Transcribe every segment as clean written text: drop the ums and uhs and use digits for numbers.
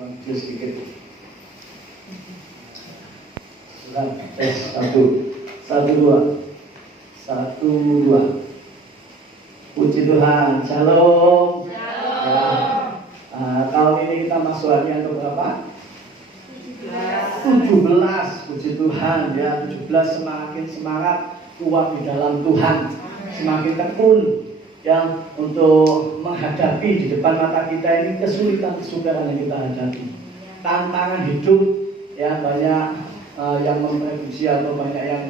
Maju sedikit. Tes satu, satu dua. Puji Tuhan, shalom. Ya. Tahun ini kita masuk hari yang keberapa? 17. Puji Tuhan ya, 17 semakin semangat, kuat di dalam Tuhan, semakin tekun yang untuk menghadapi di depan mata kita ini kesulitan-kesulitan yang kita hadapi, tantangan hidup ya. Banyak yang memprediksi atau banyak yang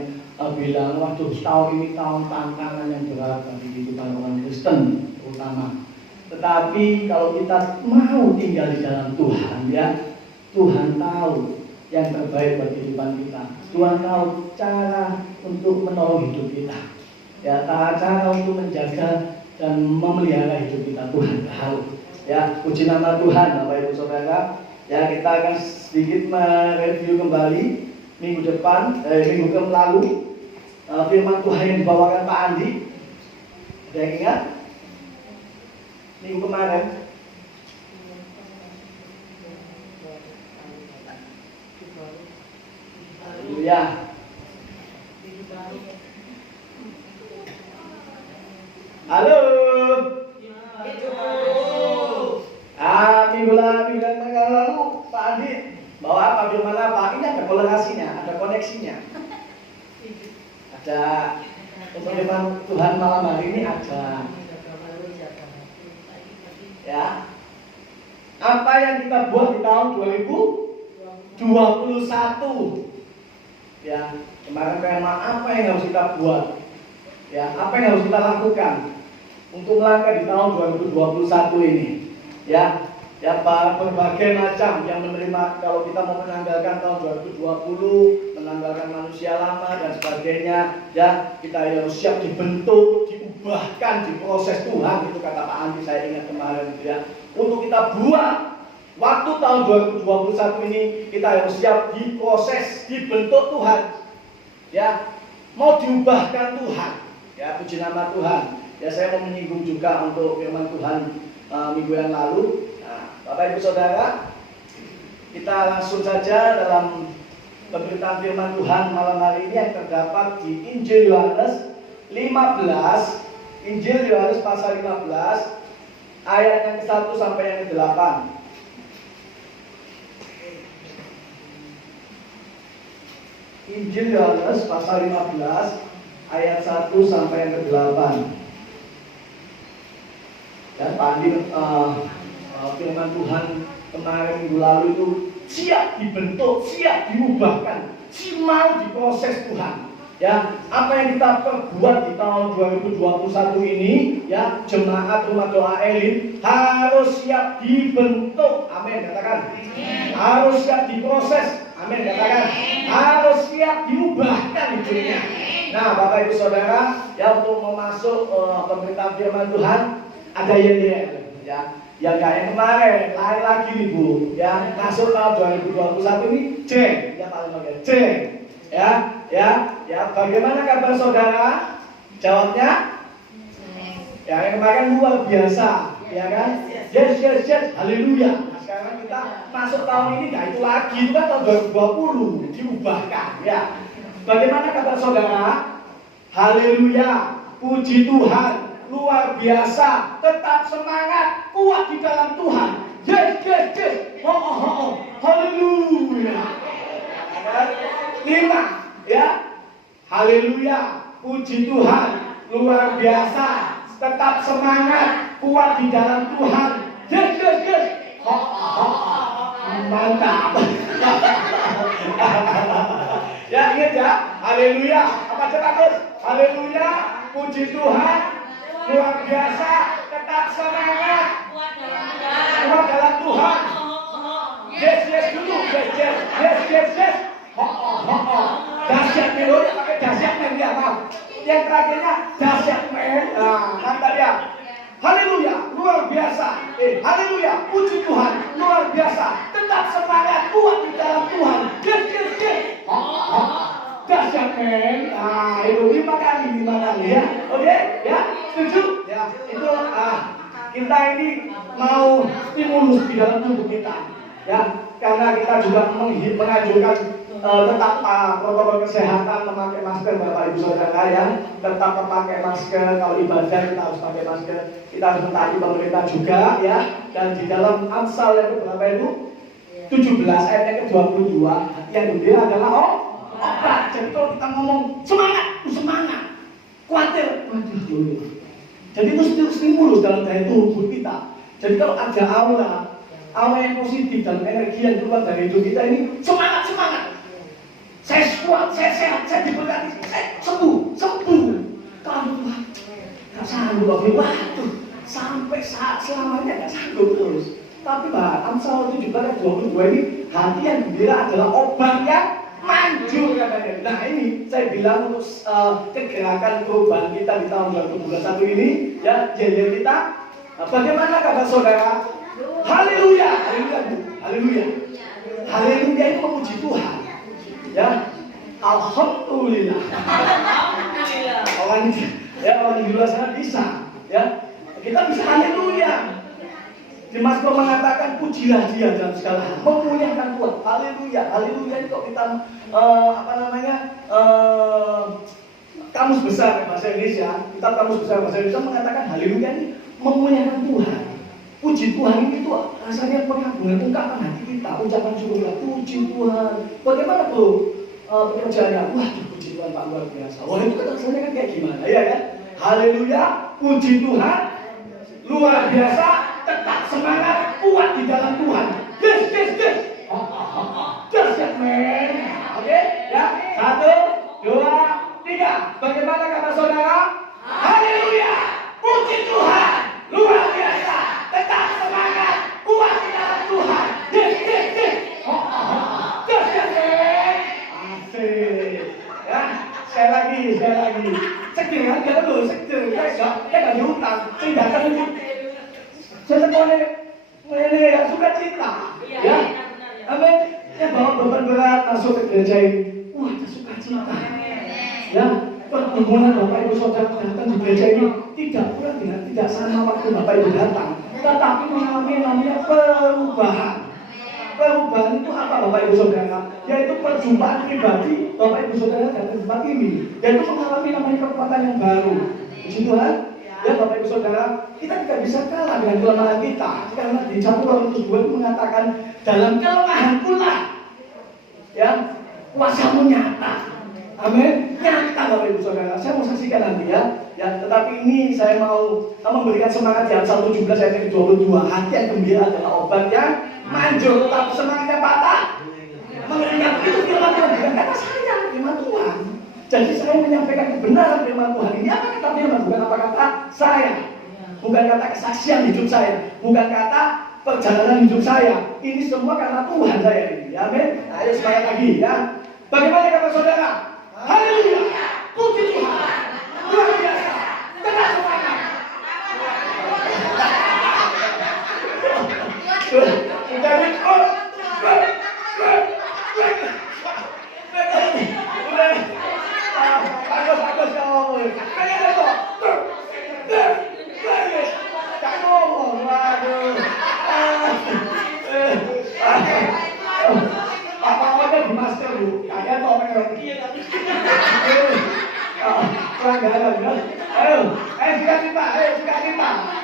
bilang, waduh tahun ini tahun tantangan yang berat bagi kehidupan orang Kristen terutama. Tetapi kalau kita mau tinggal di dalam Tuhan ya, Tuhan tahu yang terbaik bagi kehidupan kita. Tuhan tahu cara untuk menolong hidup kita ya, cara untuk menjaga dan memelihara hidup kita. Tuhan tahu ya. Puji nama Tuhan Bapak Ibu Saudara ya. Kita akan sedikit mereview kembali minggu yang lalu firman Tuhan yang dibawakan Pak Andi. Ada yang ingat? Minggu kemarin ya. Halo. Minggu lalu Pak Andi bawa apa? Firman apa? Ini ada kolerasinya, ada koneksinya. Ada untuk firman Tuhan malam hari ini ada. Ya. Apa yang kita buat di tahun 2021? Ya, kemarin tema apa yang harus kita buat? Ya, apa yang harus kita lakukan untuk melangkah di tahun 2021 ini? Ya, berbagai macam yang menerima. Kalau kita mau menanggalkan tahun 2020, menanggalkan manusia lama dan sebagainya, ya kita harus siap dibentuk, diubahkan, diproses Tuhan. Itu kata Pak Andi, saya ingat kemarin itu ya. Untuk kita buat waktu tahun 2021 ini, kita harus siap diproses, dibentuk Tuhan. Ya, mau diubahkan Tuhan. Ya, puji nama Tuhan. Ya, saya mau menyinggung juga untuk firman Tuhan minggu yang lalu. Nah, Bapak Ibu Saudara, kita langsung saja dalam pemberitaan firman Tuhan malam hari ini yang terdapat di Injil Yohanes 15, Injil Yohanes pasal 15, ayat yang ke-1 sampai yang ke-8. Injil Yohanes pasal 15 ayat 1 sampai yang ke-8. Dan Pak Andi firman Tuhan kemarin minggu lalu itu siap dibentuk, siap diubahkan, mau diproses Tuhan. Ya, apa yang kita perbuat di tahun 2021 ini, ya, jemaat rumah doa Elim harus siap dibentuk. Amin, katakan. Harus siap diproses. Amin, katakan. Harus siap diubahkan hidupnya. Nah, Bapak Ibu Saudara, ya untuk memasuk pemberitaan firman Tuhan ada yel-yel, ya. Yang kayak kemarin, lain lagi nih Bu. Ya, masuk tahun 2021 ini jeng, ya paling bagian jeng. Ya, bagaimana kabar saudara? Jawabnya? Ya, yang kemarin luar biasa, ya kan? Yes, haleluya. Nah, sekarang kita masuk tahun ini, nah itu lagi, itu kan tahun 2020, diubahkan, ya. Bagaimana kabar saudara? Haleluya, puji Tuhan, luar biasa, tetap semangat, kuat di dalam Tuhan. Yes, haleluya. 5, ya. Haleluya, puji Tuhan, luar biasa, tetap semangat, kuat di dalam Tuhan. Yes. Mantap. Ya, ingat ya. Haleluya. Apa terus? Haleluya, puji Tuhan, luar biasa, tetap semangat, kuat dalam Tuhan. Yes dulu. Yes. Dahsyat melodi pakai dahsyat men ya, maaf. Yang terakhirnya dahsyat men. Nah, mantap ya. Haleluya, luar biasa. Haleluya, puji Tuhan, luar biasa. Tetap semangat, kuat di dalam Tuhan. Yes. Dahsyat men. Nah, itu 5 kali ya. Oke, ya. Setuju? Ya, itu kita ini mau stimulus di dalam tubuh kita. Ya, karena kita juga menganjurkan tetap protokol kesehatan, memakai masker Bapak Ibu Saudara ya, tetap memakai masker, kalau ibadah kita harus pakai masker, kita harus mentaati pemerintah juga ya. Dan di dalam Amsal yang berapa itu 17 ayat yang ke-22 yang gembira adalah obat. Jadi kalau kita ngomong semangat, khawatir, waduh. Jadi itu stimulus dalam daya tubuh kita. Jadi kalau ada aura yang positif dan energi yang keluar dari hidup kita ini, semangat. Saya kuat, saya sehat, saya diberkati, saya sembuh. Kalau nggak sanggup, waduh, sampai saat selamanya nggak sanggup terus. Tapi Amsal 17 ayat 22 ini, hati yang gembira adalah obat yang manjur katanya. Nah ini saya bilang untuk kegerakan perubahan kita di tahun 2021 ini ya, jadi kita bagaimana kabar saudara? Haleluya itu memuji Tuhan ya. Alhamdulillah orang di luar sana bisa ya, kita bisa haleluya. Mazmur mengatakan pujilah dia dalam segala hal, memuliakan Tuhan. Haleluya itu kita kamus besar bahasa Indonesia, kitab kamus besar bahasa Indonesia mengatakan haleluya ini memuliakan Tuhan. Puji Tuhan itu rasanya pengagungan ungkapan hati kita, ucapan syukur, puji Tuhan. Bagaimana pekerjaannya? Waduh, puji Tuhan Pak, luar biasa. Wah itu rasanya kan kayak gimana ya kan? Haleluya, puji Tuhan, luar biasa, tetap semangat, kuat di dalam Tuhan. Yes. Just ya men. Oke, ya. 1, 2, 3. Bagaimana kata saudara? Haleluya, puji Tuhan, luar biasa, tetap semangat, kuat di dalam Tuhan. Yes. Just ya men. Asik. Ya, sekali lagi. Seger kan? Kita dulu seger. Kita nggak diutang. Tindakan itu. Seseorang ini yang suka cinta, ya, amin. Yang bawa beban berat masuk ke gereja ini, wah, suka cinta, ya. Pertemuan Bapak Ibu Saudara datang di gereja ini tidak sama waktu Bapak Ibu datang, tetapi mengalami namanya perubahan. Perubahan itu apa Bapak Ibu Saudara? Yaitu perjumpaan pribadi Bapak Ibu Saudara dan tempat ini, yaitu mengalami namanya kekuatan yang baru. Puji Tuhan. Ya Bapak Ibu Saudara, kita tidak bisa kalah dengan kelemahan kita. Karena di 1 Korintus 2 itu mengatakan dalam kelemahan pula ya kuasamu nyata. Amin. Nyata Bapak Ibu Saudara. Saya mau saksikan nanti ya. Tetapi ini saya mau memberikan semangat di Amsal 17 ayat 22. Hati yang gembira adalah obat yang manjur, tetapi semangatnya patah mengingat itu firman Tuhan, bukan kata saya, firman Tuhan. Jadi saya menyampaikan kebenaran firman Tuhan ini. Apa kata firman? Bukan apa kata saya, bukan kata kesaksian hidup saya, bukan kata perjalanan hidup saya. Ini semua karena Tuhan saya ini. Amin. Ayo semangat lagi ya. Bagaimana kata saudara? Haleluya, puji Tuhan, luar biasa, tetap semangat.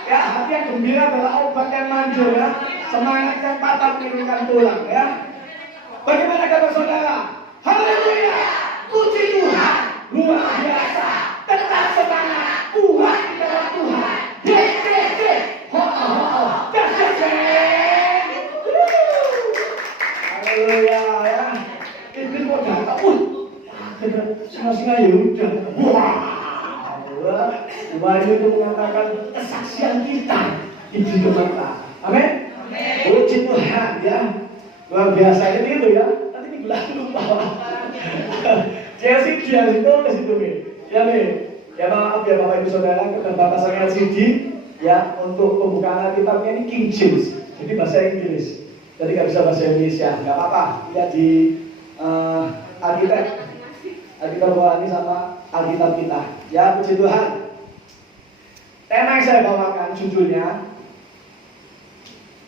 Ya, hati yang gembira adalah obat yang manjur ya. Semangat yang patah menurunkan tulang ya. Bagaimana kata saudara? Haleluya, puji Tuhan, luar biasa, tetap semangat, kuat di dalam Tuhan. Haleluya ya. Ini kok datang, singa-singa ya udah. Wah, itu mengatakan kesaksian kita di hidup kita. Amin. Puji Tuhan ya. Luar biasa itu ya. Nanti minggu lalu lupa. Jesse itu ya nih. Ya maaf ya Bapak Ibu Saudara, keterbatasan LCD ya untuk pembukaan Alkitabnya ini King James. Jadi bahasa Inggris. Jadi nggak bisa bahasa Indonesia. Nggak apa-apa. Lihat di Alkitab rohani sama Alkitab kita. Ya puji Tuhan. Tema yang saya bawakan judulnya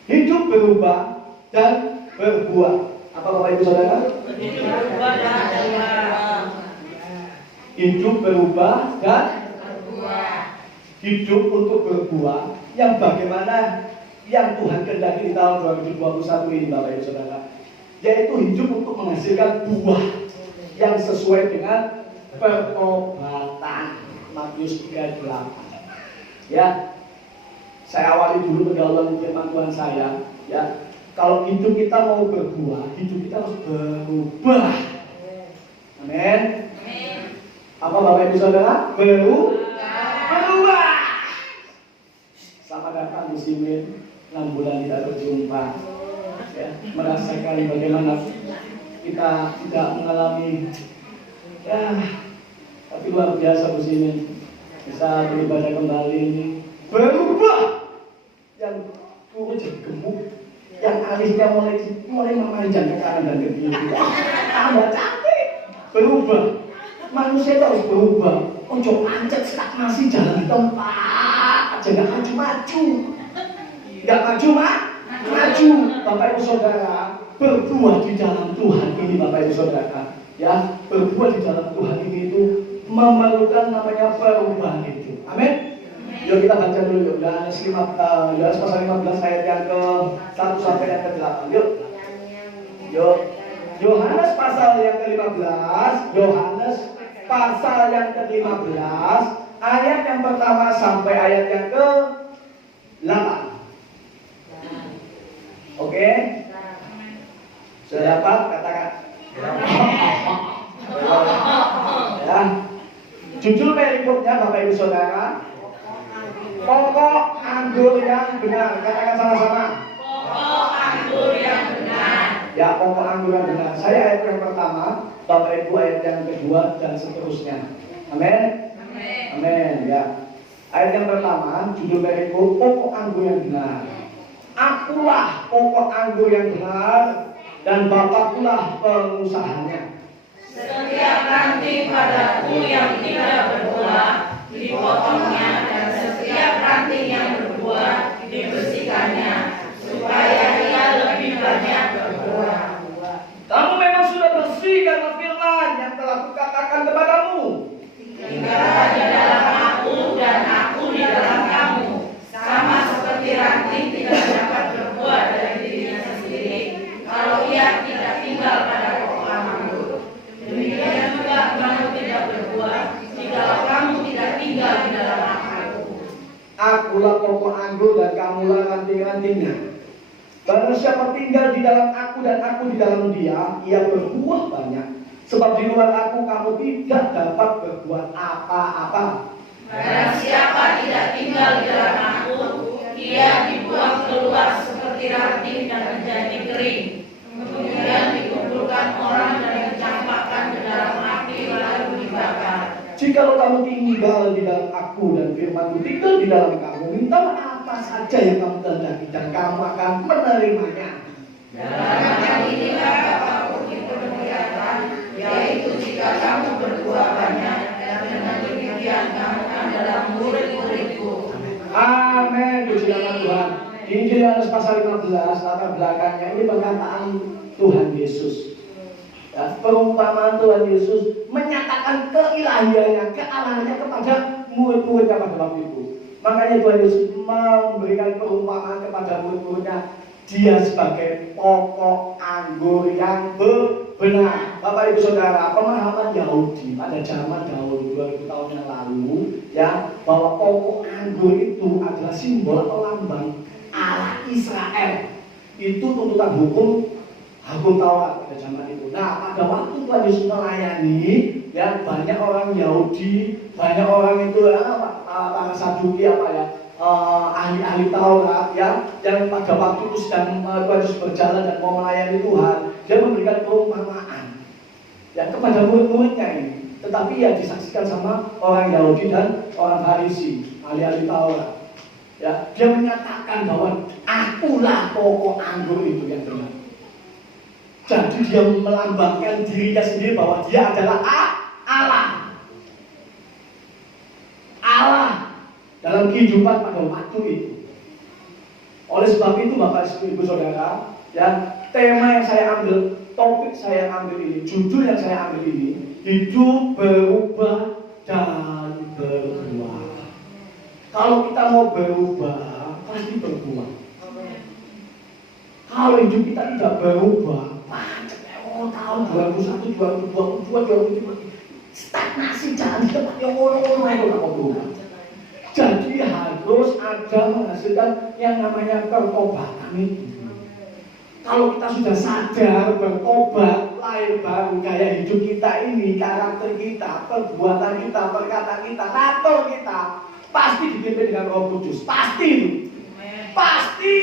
hidup berubah dan berbuah. Apa Bapak Ibu Saudara? Berubah dan berbuah. Hidup berubah dan Berbuah. hidup untuk berbuah. Yang bagaimana yang Tuhan kehendaki di tahun 2021 ini Bapak Ibu Saudara, yaitu hidup untuk menghasilkan buah yang sesuai dengan pertobatan. Matius 3:8. Ya, saya awali dulu pergaulan firman Tuhan saya. Ya, kalau hidup kita mau berbuah, hidup kita harus berubah. Amin. Apa Bapak Ibu Saudara? Berubah. Selamat datang di sini. 6 bulan tidak berjumpa. Ya, merasakan bagaimana kita tidak mengalami, ya, tapi luar biasa di sini bisa beribadah kembali ini. Berubah. Yang turun jadi gemuk, yang alisnya mulai memanjang ke kanan dan ke kiri. Tambah cantik. Berubah. Manusia itu harus berubah. Ojo pancet stagnasi jalan di tempat aja, nggak maju-maju. Nggak maju. Bapak Ibu Saudara, berbuah di dalam Tuhan ini Bapak Ibu Saudara. Ya, berbuah di dalam Tuhan ini itu memerlukan namanya perubahan itu. Amin. Yuk kita baca dulu yuk. Yohanes pasal 15 ayat yang ke-1 sampai yang ke-8. Yuk. Yohanes pasal yang ke-15. Yohanes pasal yang ke-15 ayat yang pertama sampai ayat yang ke-8. Oke? Sudah dapat? Katakan. Ya. Judul perikopnya Bapak Ibu Saudara, pokok anggur yang benar. Katakan sama-sama. Pokok anggur yang benar. Ya, pokok anggur yang benar. Saya ayat yang pertama, Bapak Ibu ayat yang kedua dan seterusnya. Amin. Amin. Ya. Ayat yang pertama, judul perikop pokok anggur yang benar. Akulah pokok anggur yang benar dan Bapakkulah pengusahanya. Setiap ranting padaku yang tidak berbuah dipotongnya, dan setiap ranting yang berbuah dibersihkannya, supaya ia lebih banyak berbuah. Kamu memang sudah bersih karena firman yang telah kukatakan kepadamu. Tinggallah di dalam aku dan aku di dalam kamu, sama seperti ranting tidak dapat berbuah dari dirinya sendiri kalau ia tidak tinggal pada pokok anggur. Demikian juga kamu tidak berbuah jikalau kamu tidak tinggal di dalam aku. Akulah pokok anggur dan kamulah ranting-rantingnya. Barang siapa tinggal di dalam aku dan aku di dalam dia, ia berbuah banyak. Sebab di luar aku kamu tidak dapat berbuat apa-apa. Barang siapa tidak tinggal di dalam aku, ia dibuang keluar seperti ranting dan menjadi kering. Kemudian dikumpulkan orang dan dicampakkan ke dalam api lalu dibakar. Jikalau kamu tinggal di dalam aku dan firmanku tinggal di dalam kamu, mintalah apa saja yang kamu kehendaki dan kamu akan menerimanya. Dalam hal inilah Bapakku dipermuliakan, yaitu jika kamu berbuah banyak, dan dengan demikian kamu adalah murid-muridku. Amin. Puji nama Tuhan. Di Injil Yohanes pasal 15 latar belakangnya ini perkataan Tuhan Yesus. Ya, perumpamaan Tuhan Yesus menyatakan keilahiannya, kealahannya kepada murid-muridnya pada waktu itu. Makanya Tuhan Yesus memberikan perumpamaan kepada murid-muridnya. Dia sebagai pokok anggur yang benar. Bapak Ibu Saudara, pemahaman Yahudi pada zaman dahulu 2000 tahun yang lalu, ya, bahwa pokok anggur itu adalah simbol atau lambang Allah Israel. Itu tuntutan hukum Taurat pada zaman itu. Nah, pada waktu Tuhan Yesus melayani, ya, banyak orang Yahudi, banyak orang itu para Saduki ahli-ahli Taurat, ya, yang pada waktu itu sedang Tuhan Yesus berjalan dan mau melayani Tuhan, dia memberikan perumpamaan, ya, kepada murid-muridnya ini. Tetapi ya disaksikan sama orang Yahudi dan orang Farisi, ahli-ahli Taurat. Ya, dia menyatakan bahwa akulah pokok anggur itu yang benar. Jadi dia melambangkan dirinya sendiri bahwa dia adalah Allah. Allah dalam kehidupan pada waktu itu. Oleh sebab itu Bapak Ibu Saudara, ya, tema yang saya ambil, topik saya ambil ini, judul yang saya ambil ini, hidup berubah dan berbuah. Kalau kita mau berubah, pasti berbuah. Kalau hidup kita tidak berubah, tahun 2001, 2022, 2023 stagnasi, jalan di tempat yang orang-orang itu nggak mau berubah. Jadi harus ada menghasilkan yang namanya pertobatan itu. Kalau kita sudah sadar bertobat, lahir baru, gaya hidup kita ini, karakter kita, perbuatan kita, perkataan kita, natur kita, pasti dipimpin dengan Roh Kudus. Pasti itu. Pasti.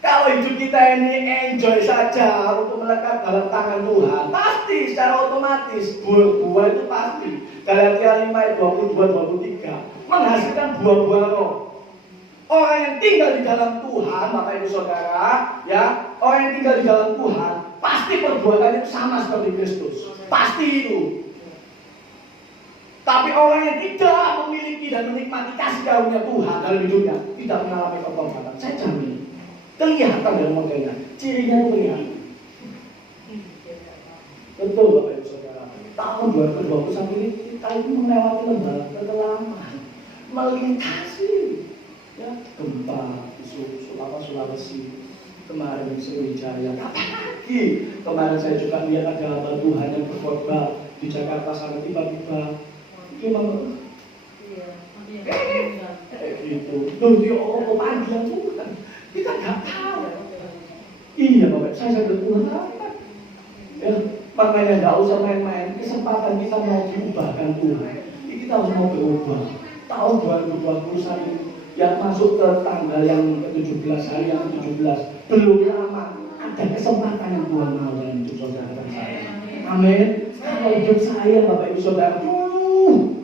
Kalau hidup kita ini enjoy saja untuk melekat dalam tangan Tuhan, pasti secara otomatis buah-buah itu pasti. Galatia 5:22-23 menghasilkan buah-buah roh. Orang yang tinggal di dalam Tuhan, Bapak Ibu Saudara, ya, orang yang tinggal di dalam Tuhan, pasti perbuatannya sama seperti Kristus. Pasti itu. Tapi orang yang tidak memiliki dan menikmati kasih karunia Tuhan dalam hidupnya, tidak mengalami pertobatan. Saya jamin. Kelihatan dalam modelnya, cirinya itu kelihatan. Betul Bapak Ibu Saudara. Tahun 2021 ini kita itu melewati lembaga kedalaman, melintasi ya, gempa di Sulawesi, kemarin di Sriwijaya, apa lagi? Kemarin saya juga lihat ada hamba Tuhan yang berkhotbah di Jakarta sana, tiba-tiba imam kayak gitu. Loh dia orang panggilan Tuhan. Kita nggak tahu. Iya Bapak, saya Tuhan apa? Ya, makanya nggak usah main-main. Kesempatan kita mau diubahkan Tuhan. Kita harus mau berubah. Tahun 2021 ini, yang masuk ke tanggal yang ke-17, hari yang ke-17, belum lama ada kesempatan yang Tuhan mau dalam hidup saudara dan saya. Amin. Kalau hidup saya Bapak Ibu Saudara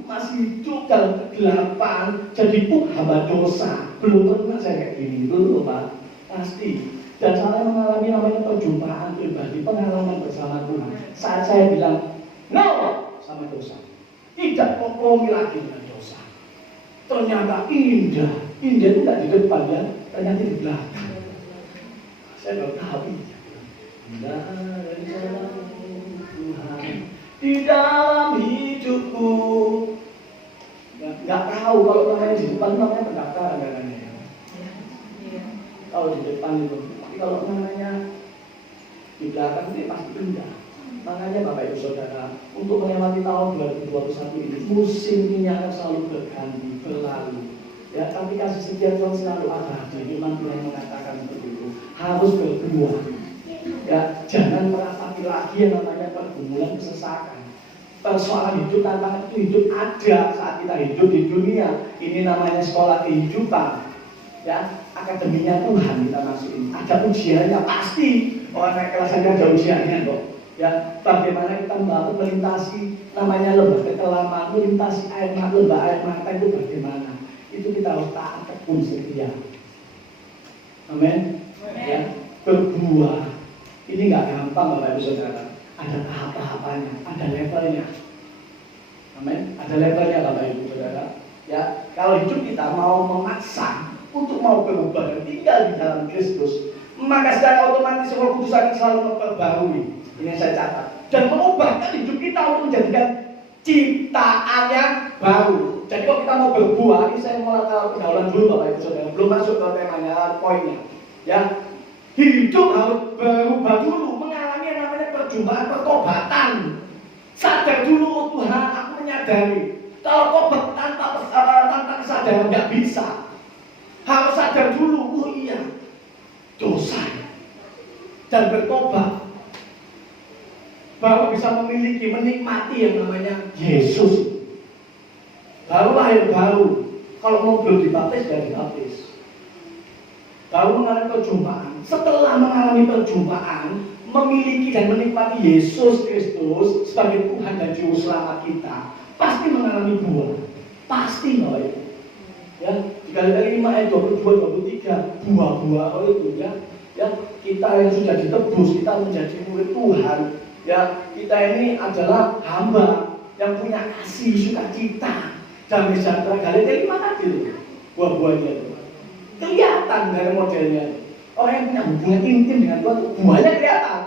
masih hidup dalam kegelapan, jadi hamba dosa. Belum pernah saya kayak gini, belum Pak, pasti. Dan saya mengalami namanya perjumpaan pribadi, pengalaman bersama Tuhan. Saat saya bilang no sama dosa, tidak kompromi lagi dengan dosa. Ternyata indah itu tidak di depan ya, ternyata di belakang. Saya baru tahu indah Tuhan di dalam hidupku. Nggak tahu kalau namanya di depan namanya pendaftaran katanya. Kalau di depan itu, tapi kalau namanya di belakang itu pasti indah. Makanya Bapak Ibu Saudara, untuk melewati tahun 2021 ini, musim ini akan selalu berganti, berlalu. Ya, tapi kasih setia Tuhan selalu abadi. Firman Tuhan mengatakan seperti itu, harus berbuah. Ya, jangan meratapi lagi yang namanya pergumulan kesesakan. Persoalan hidup, tantangan itu hidup ada saat kita hidup di dunia. Ini namanya sekolah kehidupan. Ya, akademinya Tuhan kita masukin. Ada ujiannya pasti. Orang naik kelas aja ada ujiannya kok. Ya, bagaimana kita melintasi namanya lembah kekelaman, melintasi air mata, lembah air mata itu bagaimana? Itu kita harus taat tekun setia. Amin. Ya, berbuah. Ini nggak gampang Bapak Ibu Saudara. Ada tahap-tahapannya, ada levelnya. Amin. Ada levelnya Bapak Ibu Saudara. Ya, kalau hidup kita mau memaksa untuk mau berubah dan tinggal di dalam Kristus, maka secara otomatis Roh Kudus akan selalu memperbarui. Ini yang saya catat. Dan mengubahkan hidup kita untuk menjadikan ciptaan yang baru. Jadi kalau kita mau berbuah, ini saya mau latar pendahuluan dulu Bapak Ibu Saudara. Belum masuk ke temanya, poinnya. Ya, hidup harus berubah dulu, mengalami yang namanya perjumpaan pertobatan. Sadar dulu, oh Tuhan, aku menyadari kalau tobat tanpa kesadaran nggak bisa. Harus sadar dulu, oh iya, dosa, dan bertobat. Baru bisa memiliki, menikmati yang namanya Yesus. Baru lahir baru. Kalau mau belum dibaptis, sudah dibaptis. Baru mengalami perjumpaan. Setelah mengalami perjumpaan, memiliki dan menikmati Yesus Kristus sebagai Tuhan dan Juru Selamat kita, pasti mengalami buah. Pasti loh itu. Ya, di Galatia 5:22-23 buah-buah itu ya. Ya, kita yang sudah ditebus, kita menjadi murid Tuhan. Ya, kita ini adalah hamba yang punya kasih, sukacita, damai sejahtera. Galatia 5 tadi loh, buah-buahnya itu kelihatan dari modelnya. Orang yang punya hubungan intim dengan Tuhan itu buahnya kelihatan.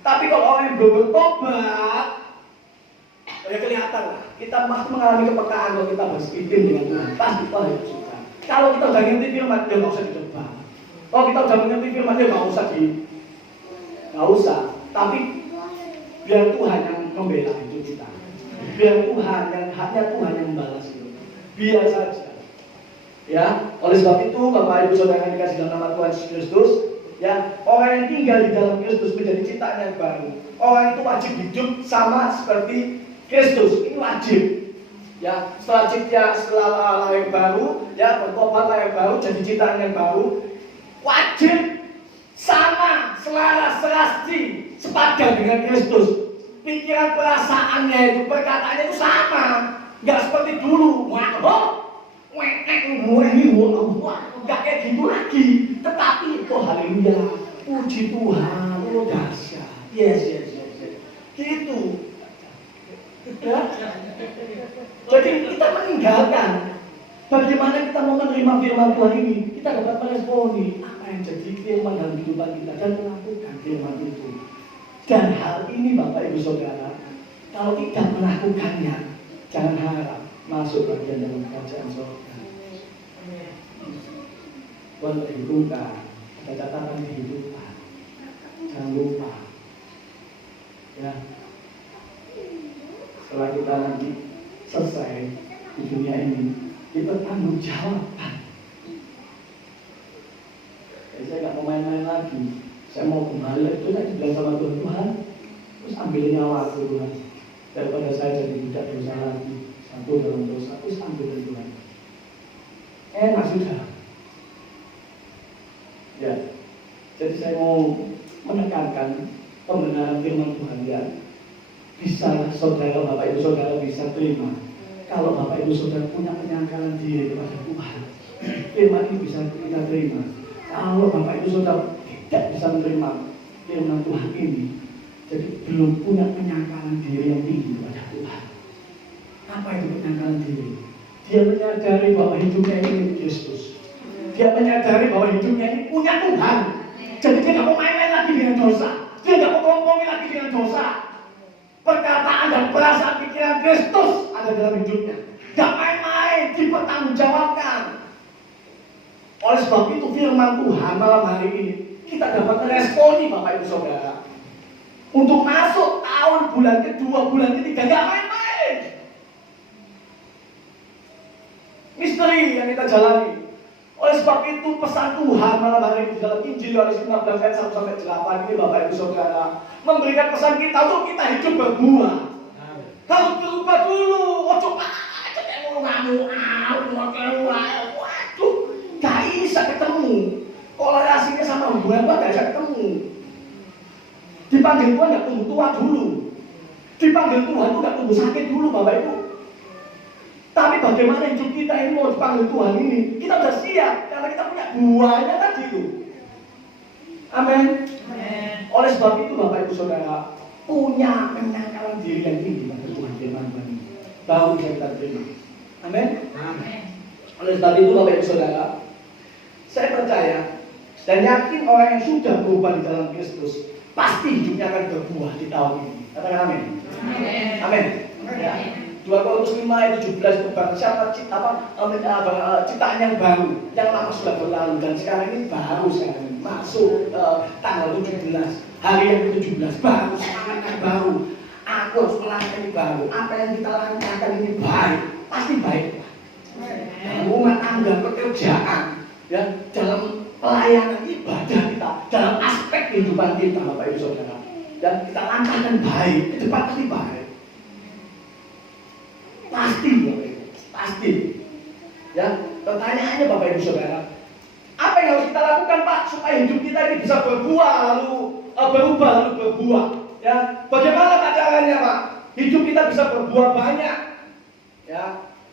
Tapi kalau orang yang belum bertobat, ya kelihatan lah. Kita pasti mengalami kepekaan kalau kita intim dengan Tuhan. Pasti Tuhan itu suka. Kalau kita udah ngerti firman, ya nggak usah dicoba. Kalau kita udah mengerti firman, ya nggak usah. Tapi biar Tuhan yang membela hidup kita. Biar Tuhan yang hanya Tuhan yang membalas itu. Biar saja. Ya, oleh sebab itu Bapak Ibu Saudara yang dikasih dalam nama Tuhan Yesus Kristus, ya, orang yang tinggal di dalam Kristus menjadi ciptaan yang baru. Orang itu wajib hidup sama seperti Kristus. Ini wajib. Ya, setelah lahir baru, ya, bertobat lahir baru, jadi ciptaan yang baru, wajib sama, selaras, serasi, sepadan dengan Kristus. Pikiran perasaannya itu, perkataannya itu sama, nggak seperti dulu. Nggak kayak gitu lagi. Tetapi itu haleluya, puji Tuhan, dahsyat. Yes. Gitu. Ya. Jadi kita meninggalkan. Bagaimana kita mau menerima firman Tuhan ini? Kita dapat meresponi apa yang jadi firman dalam kehidupan kita dan melakukan firman itu. Dan hal ini Bapak Ibu Saudara, kalau tidak melakukannya, jangan harap masuk bagian dalam kerajaan surga. Tuhan perhitungkan, ada catatan kehidupan. Jangan lupa. Ya. Setelah kita nanti selesai di dunia ini, dipertanggungjawabkan. Saya nggak mau main-main lagi. Saya mau kembali itu saya bilang sama Tuhan, terus ambil nyawa aku Tuhan. Daripada saya jadi budak dosa lagi, satu dalam dosa, terus ambil Tuhan. Enak sudah. Ya, jadi saya mau menekankan pembenaran firman Tuhan ya. Bisa saudara, Bapak Ibu Saudara bisa terima. Kalau Bapak Ibu Saudara punya penyangkalan diri kepada Tuhan, firman ini bisa kita terima. Kalau Bapak Ibu Saudara tidak bisa menerima firman Tuhan ini, jadi belum punya penyangkalan diri yang tinggi kepada Tuhan. Apa itu penyangkalan diri? Dia menyadari bahwa hidupnya ini milik Kristus. Dia menyadari bahwa hidupnya ini punya Tuhan. Jadi dia tidak mau main-main lagi dengan dosa. Dia tidak mau kompromi lagi dengan dosa. Perkataan dan perasaan pikiran Kristus ada dalam hidupnya. Tidak main-main, dipertanggungjawabkan. Oleh sebab itu firman Tuhan malam hari ini kita dapat meresponi Bapak Ibu Saudara untuk masuk tahun bulan kedua, bulan ketiga, tidak main-main. Misteri yang kita jalani. Oleh sebab itu pesan Tuhan malam hari ini dalam Injil Yohanes 15 ayat 1-8 ini Bapak Ibu Saudara memberikan pesan kita untuk kita hidup berbuah. Harus berubah dulu. Coba aja kayak waduh, gak bisa ketemu. Korelasinya sama hubungan Tuhan gak bisa ketemu. Dipanggil Tuhan gak tunggu tua dulu. Dipanggil Tuhan itu gak tunggu sakit dulu Bapak Ibu. Tapi bagaimana hidup kita ini mau dipanggil Tuhan ini? Kita sudah siap karena kita punya buahnya tadi itu. Amin. Oleh sebab itu Bapak Ibu Saudara punya penyangkalan diri yang tinggi pada Tuhan firman Tuhan ini. Baru bisa kita terima. Amin. Oleh sebab itu Bapak Ibu Saudara, saya percaya dan yakin orang yang sudah berubah di dalam Kristus pasti hidupnya akan berbuah di tahun ini. Katakan amin. Amin. Ya. 2 Korintus 5 ayat 17 itu barang siapa ciptaan yang baru, yang lama sudah berlalu dan sekarang ini baru sekarang masuk tanggal 17 hari yang ke-17 baru semangat yang baru. Aku harus melangkah ini baru. Apa yang kita langkahkan ini baik, pasti baik. Rumah tangga, pekerjaan, ya, dalam pelayanan ibadah kita, dalam aspek kehidupan kita Bapak Ibu Saudara, dan kita langkahkan baik, ke depan pasti baik. Pasti. Ya, pertanyaannya Bapak Ibu Saudara, apa yang harus kita lakukan Pak supaya hidup kita ini bisa berbuah lalu berubah lalu berbuah? Ya, bagaimana caranya Pak? Hidup kita bisa berbuah banyak. Ya,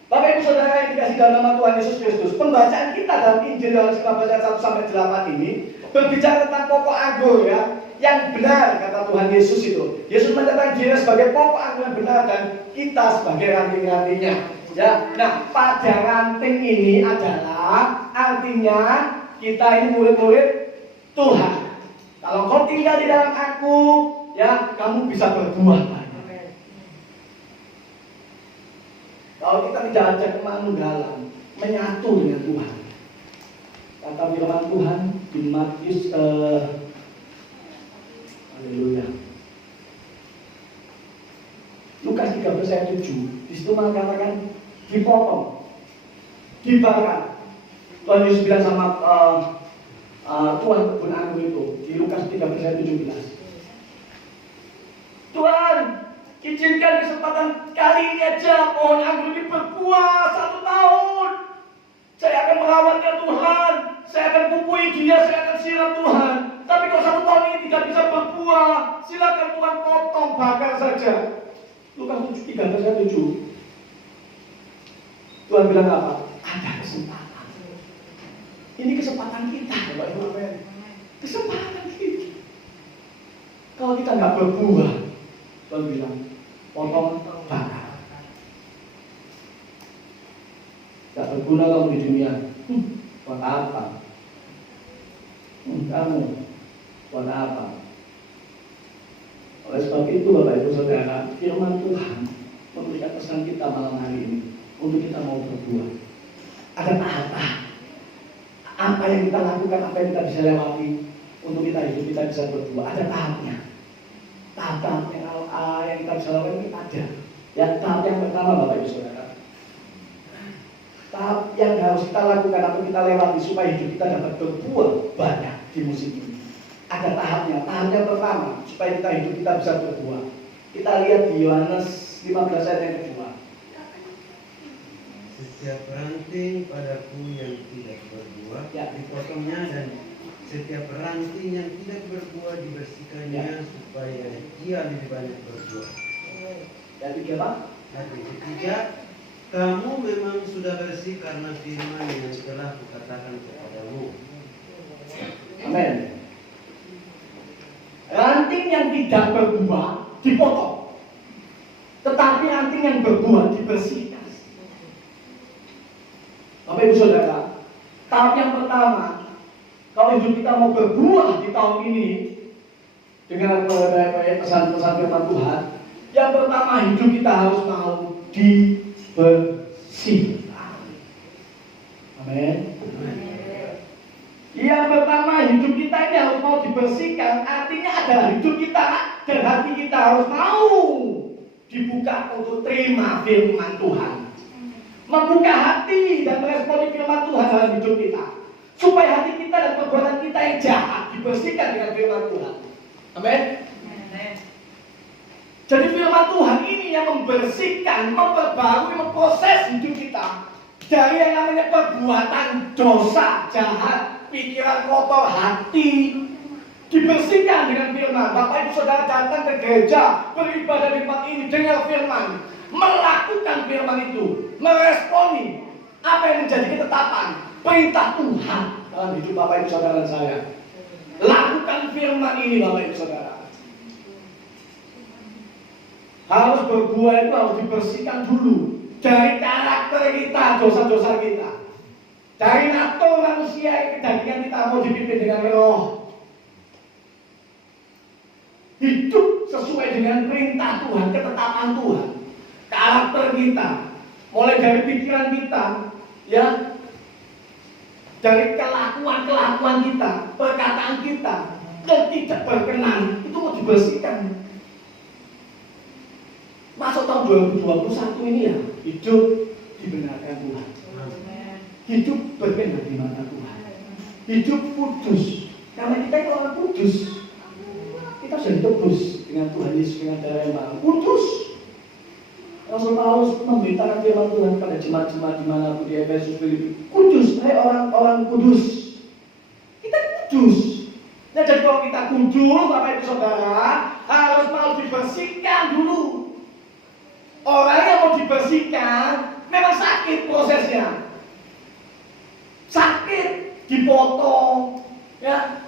Bapak Ibu Saudara yang dikasih dalam nama Tuhan Yesus Kristus, pembacaan kita dalam Injil Yohanes 15 ayat 1-8 ini berbicara tentang pokok anggur ya, yang benar kata Tuhan Yesus itu. Yesus menyatakan diri sebagai pokok anggur yang benar dan kita sebagai ranting-rantingnya. Ya, nah pada ranting ini adalah artinya kita ini murid-murid Tuhan. Kalau kau tinggal di dalam aku, ya kamu bisa berbuah banyak. Kalau kita tidak ajak kemanunggalan, menyatu dengan Tuhan. Kata firman Tuhan di Matius, haleluya. Lukas 13 ayat 7, di situ mengatakan dipotong, dibakar. Tuhan Yesus bilang sama Tuhan kebun anggur itu di Lukas 13 ayat 17. Tuhan, izinkan kesempatan kali ini aja pohon anggur ini berbuah 1 tahun. Saya akan merawatnya Tuhan, saya akan pupui dia, saya akan siram Tuhan. Tapi kalau 1 tahun ini tidak bisa berbuah, silakan Tuhan potong, bakar saja. Lukas 13 ayat 7. Tuhan bilang apa? Ada kesempatan. Ini kesempatan kita, Bapak Ibu. Kesempatan kita. Kalau kita nggak berbuah, Tuhan bilang, potong, bakar. Gak berguna kamu di dunia. Buat apa? Kamu buat apa? Oleh sebab itu Bapak Ibu Saudara, firman Tuhan memberikan pesan kita malam hari ini untuk kita mau berbuah. Ada tahapan. Apa yang kita lakukan, apa yang kita bisa lewati untuk kita hidup, kita bisa berbuah. Ada tahapnya. Tahap yang kita bisa lakukan ini ada. Ya, tahap yang pertama Bapak Ibu Saudara, tahap yang harus kita lakukan atau kita lewati supaya hidup kita dapat berbuah banyak di musim ini. Ada tahapnya. Tahap yang pertama supaya hidup kita bisa berbuah. Kita lihat di Yohanes 15 ayat yang kedua. Setiap ranting padaku yang tidak berbuah dipotongnya, dan setiap ranting yang tidak berbuah dibersihkannya supaya ia lebih banyak berbuah. Yang ketiga, Yang ketiga, kamu memang sudah bersih karena firman yang telah kukatakan kepadamu. Amin. Ranting yang tidak berbuah dipotong, tetapi ranting yang berbuah dibersihkan. Bapak Ibu Saudara, tahap yang pertama, kalau hidup kita mau berbuah di tahun ini dengan pesan-pesan firman Tuhan, yang pertama hidup kita harus mau dibersihkan. Amin. Yang pertama hidup kita ini harus mau dibersihkan, artinya adalah hidup kita dan hati kita harus mau dibuka untuk terima firman Tuhan. Membuka hati dan meresponi firman Tuhan dalam hidup kita, supaya hati kita dan perbuatan kita yang jahat dibersihkan dengan firman Tuhan. Amin. Jadi firman Tuhan ini yang membersihkan, memperbarui, memproses hidup kita dari yang namanya perbuatan dosa, jahat, pikiran kotor, hati, dibersihkan dengan firman. Bapak Ibu Saudara datang ke gereja, beribadah di tempat ini, dengar firman, melakukan firman itu, meresponi apa yang menjadi ketetapan, perintah Tuhan dalam hidup Bapak Ibu Saudara dan saya. Lakukan firman ini Bapak Ibu Saudara. Harus berbuah itu harus dibersihkan dulu dari karakter kita, dosa-dosa kita, dari natur manusia yang kedagingan kita mau dipimpin dengan roh. Hidup sesuai dengan perintah Tuhan, ketetapan Tuhan. Karakter kita, mulai dari pikiran kita, ya, dari kelakuan kita, perkataan kita, ketidak berkenan, itu mau dibersihkan. Masuk tahun 2021 ini ya, hidup dibenarkan Tuhan, hidup berkenan di mata Tuhan, hidup kudus. Karena kita itu orang kudus, kita sudah ditebus dengan Tuhan Yesus dengan darah yang mahal, kudus. Rasul Paulus memberitakan firman Tuhan pada jemaat-jemaat dimanapun di Efesus, Filipi, kudus, hai orang-orang kudus. Kita kudus. Nah, jadi kalau kita kudus, Bapak Ibu Saudara, harus mau dibersihkan dulu. Orang yang mau dibersihkan memang sakit prosesnya, sakit, dipotong, ya,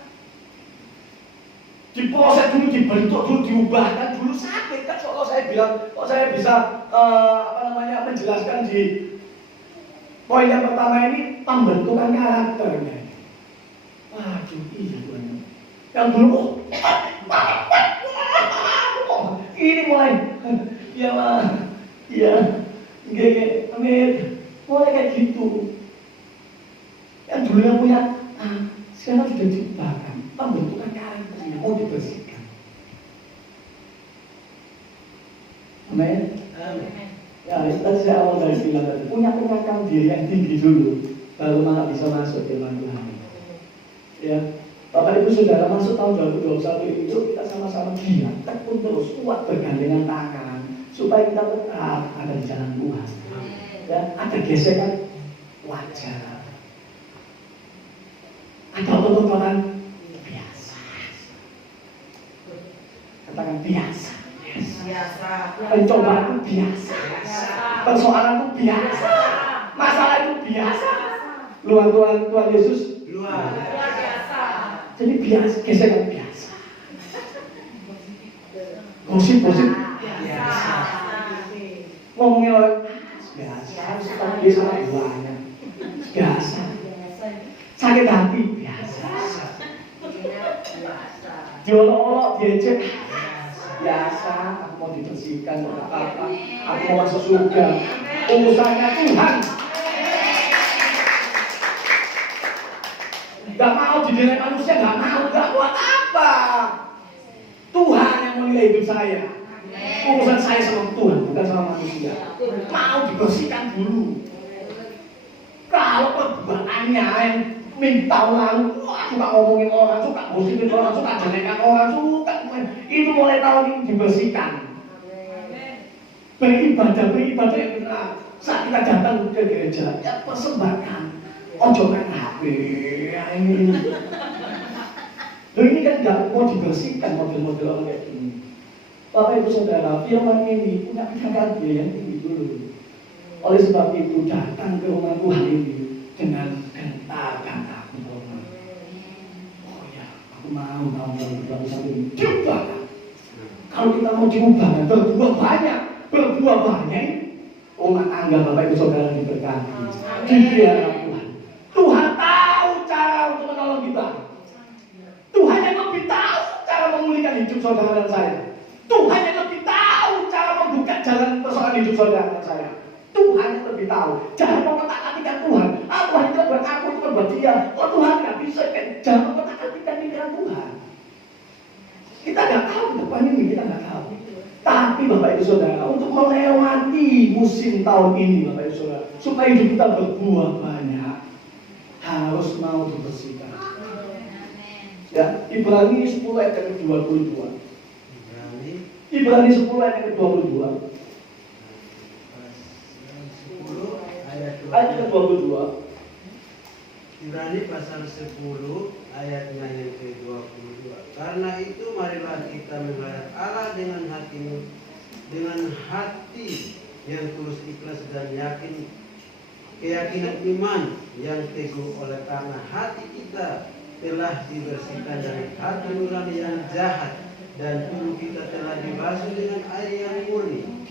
diproses dulu, dibentuk dulu, diubahkan dulu, sakit kan. Kalau saya bilang, kalau saya bisa menjelaskan di poin yang pertama ini pembentukan karakternya. Waduh, iya Tuhan. Yang dulu, ini mulai, ya mah, ya, gede, amin, mulai kayak gitu. Yang dulunya punya, sekarang sudah diciptakan, pembentukan karakter mau dibersihkan. Amin. Ya, tadi saya awal dari bilang tadi, punya pengakuan diri yang tinggi dulu, baru malah bisa masuk firman Tuhan. Ya, Bapak Ibu Saudara, masuk tahun 2021 itu kita sama-sama giat, tekun terus, kuat bergandengan tangan, supaya kita tetap ada di jalan Tuhan. Ya, ada gesekan wajar, ada otot-ototan biasa. Katakan biasa. Biasa. Pencobaan itu biasa. Persoalan itu biasa. Masalah itu biasa. Luar Tuhan Yesus Luar. Biasa. jadi biasa, gesekan biasa. Gosip-gosip Biasa. ngomongin orang biasa. Dia sama ibunya biasa. Sakit hati biasa. Diolok-olok, diejek biasa. Aku mau dibersihkan, mau apa? Aku mau masuk surga. Urusannya Tuhan. Gak mau dinilai manusia, gak mau, gak buat apa. Tuhan yang menilai hidup saya. Urusan saya sama Tuhan, bukan sama manusia. Mau dibersihkan dulu. Kalau perbuatannya yang minta orang, suka ngomongin orang, suka gosipin orang, suka jelekan orang, suka itu mulai tahun ini dibersihkan. Beribadah yang benar. Saat kita datang ke gereja, ya persembahkan. Ojo main HP, ya ini. Loh ini kan nggak mau dibersihkan model-model orang kayak gini. Bapak Ibu Saudara, firman ini punya pikiran dia yang tinggi dulu. Oleh sebab itu datang ke rumah Tuhan ini dengan gentar dan takut. Oh ya, aku mau tahun 2021 ini diubahkan. Kalau kita mau diubahkan, berbuah banyak. Umat anggap Bapak Ibu Saudara diberkati. Dibiarkan Tuhan. Tuhan tahu cara untuk menolong kita. Tuhan yang lebih tahu cara memulihkan hidup saudara dan saya. Tuhan yang lebih tahu cara membuka jalan persoalan hidup saudara dan saya. Tuhan yang lebih tahu. Jangan mengotak-atikkan Tuhan. Tuhan itu buat aku, itu buat dia. Oh Tuhan nggak bisa kan? Jangan mengotak-atikkan pikiran Tuhan. Kita nggak tahu depan ini, kita nggak tahu. Tapi Bapak Ibu Saudara, untuk melewati musim tahun ini Bapak Ibu Saudara, supaya hidup kita berbuah banyak, harus mau dibersihkan. Ya, Ibrani 10 ayat ke-22. Ibrani 10 ayat ke-22. Ayat ke-22. Ibrani pasal 10 ayatnya yang ke-22. Karena itu marilah kita menghadap Allah dengan hati yang tulus ikhlas dan keyakinan iman yang teguh, oleh karena hati kita telah dibersihkan dari hati nurani yang jahat dan tubuh kita telah dibasuh dengan air yang murni.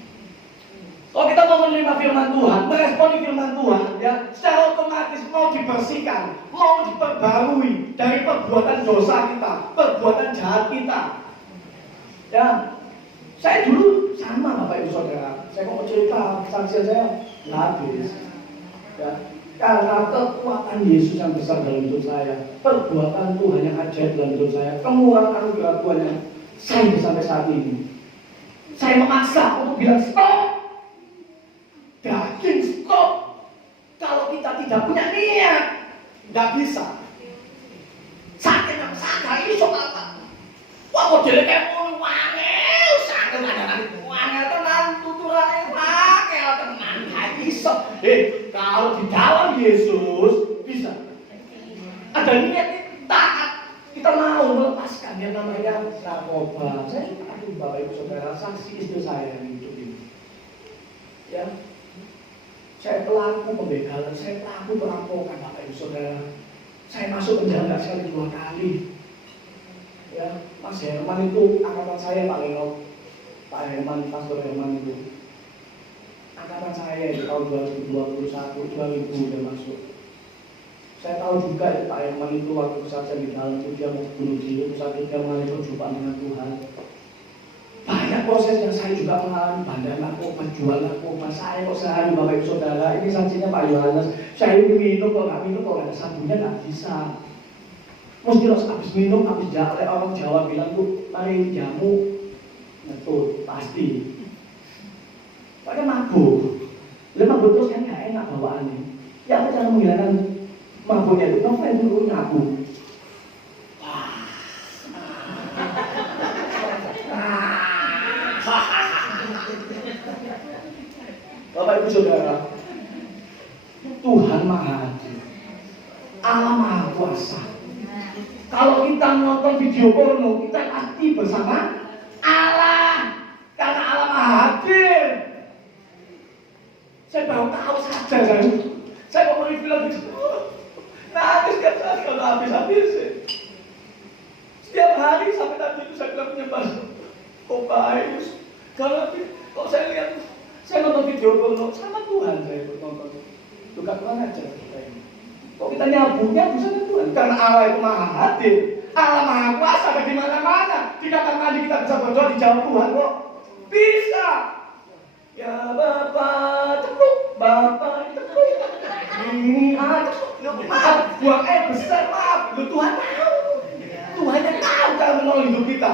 Kalau kita mau menerima firman Tuhan, meresponi firman Tuhan, ya, secara otomatis mau dibersihkan, mau diperbarui dari perbuatan dosa kita, perbuatan jahat kita. Ya, saya dulu sama Bapak Ibu Saudara. Saya mau cerita saksian saya nggak habis. Ya, karena kekuatan Yesus yang besar dalam hidup saya, perbuatan Tuhan yang ajaib dalam hidup saya, kemurahan anugerah Tuhan yang saya sampai saat ini. Saya memaksa untuk bilang stop. Daging stop. Kalau kita tidak punya niat, nggak bisa. Sakit yang sadar ini soal apa? Wah, modelnya kayak wangel, sakit ada wangel tenan, tuturannya wangel tenan, nggak bisa. Kalau di dalam Yesus bisa. Ada niat taat, kita mau melepaskan yang namanya narkoba. Saya aduh Bapak Ibu Saudara, saksi istri saya yang hidup ini. Ya. Saya pelaku pembegalan, saya pelaku perampokan Bapak Ibu Saudara. Saya masuk penjara sekali 2 kali. Ya, Mas Herman itu angkatan saya Pak Herman, Pastor Herman itu angkatan saya di tahun 2021, 2000 udah masuk. Saya tahu juga ya Pak Herman itu waktu kesaksian di dalam itu dia mau bunuh diri, saat itu dia mengalami perjumpaan dengan Tuhan. Banyak proses yang saya juga mengalami, bandar narkoba, jual narkoba. Saya kok sehari Bapak Ibu Saudara, ini saksinya Pak Yohanes. Saya minum kok nggak minum, kok nggak ada sabunnya nggak bisa. Mesti harus habis minum, habis jalan. Orang Jawa bilang tuh, mari jamu, betul, pasti. Pakai mabuk, lalu mabuk terus kan nggak enak bawaannya. Ya apa cara menghilangkan mabuknya itu? Novel dulu nyabu. Bapak Ibu Saudara, Tuhan Maha Adil, Allah Maha Kuasa. Kalau kita nonton video porno, kita pasti bersama Allah, karena Allah Maha Adil. Saya baru tahu saja saya mau beli film itu, nangis setiap saat kalau habis-habis. Setiap hari sampai tadi itu saya bilang menyembah, kok baik, kalau saya lihat. Saya nonton video porno sama Tuhan saya nonton. Bukan Tuhan aja kita ini. Kok kita nyabunya sama Tuhan? Karena Allah itu Maha Adil, Allah Maha Kuasa, ada di mana-mana. Di kamar mandi kita bisa berdoa, dijawab Tuhan kok. Bisa. Ya Bapak, tepuk, Bapak tepuk. Ini ada, maaf, buang air besar, maaf. Tuhan tahu. Tuhan yang tahu cara menolong hidup kita.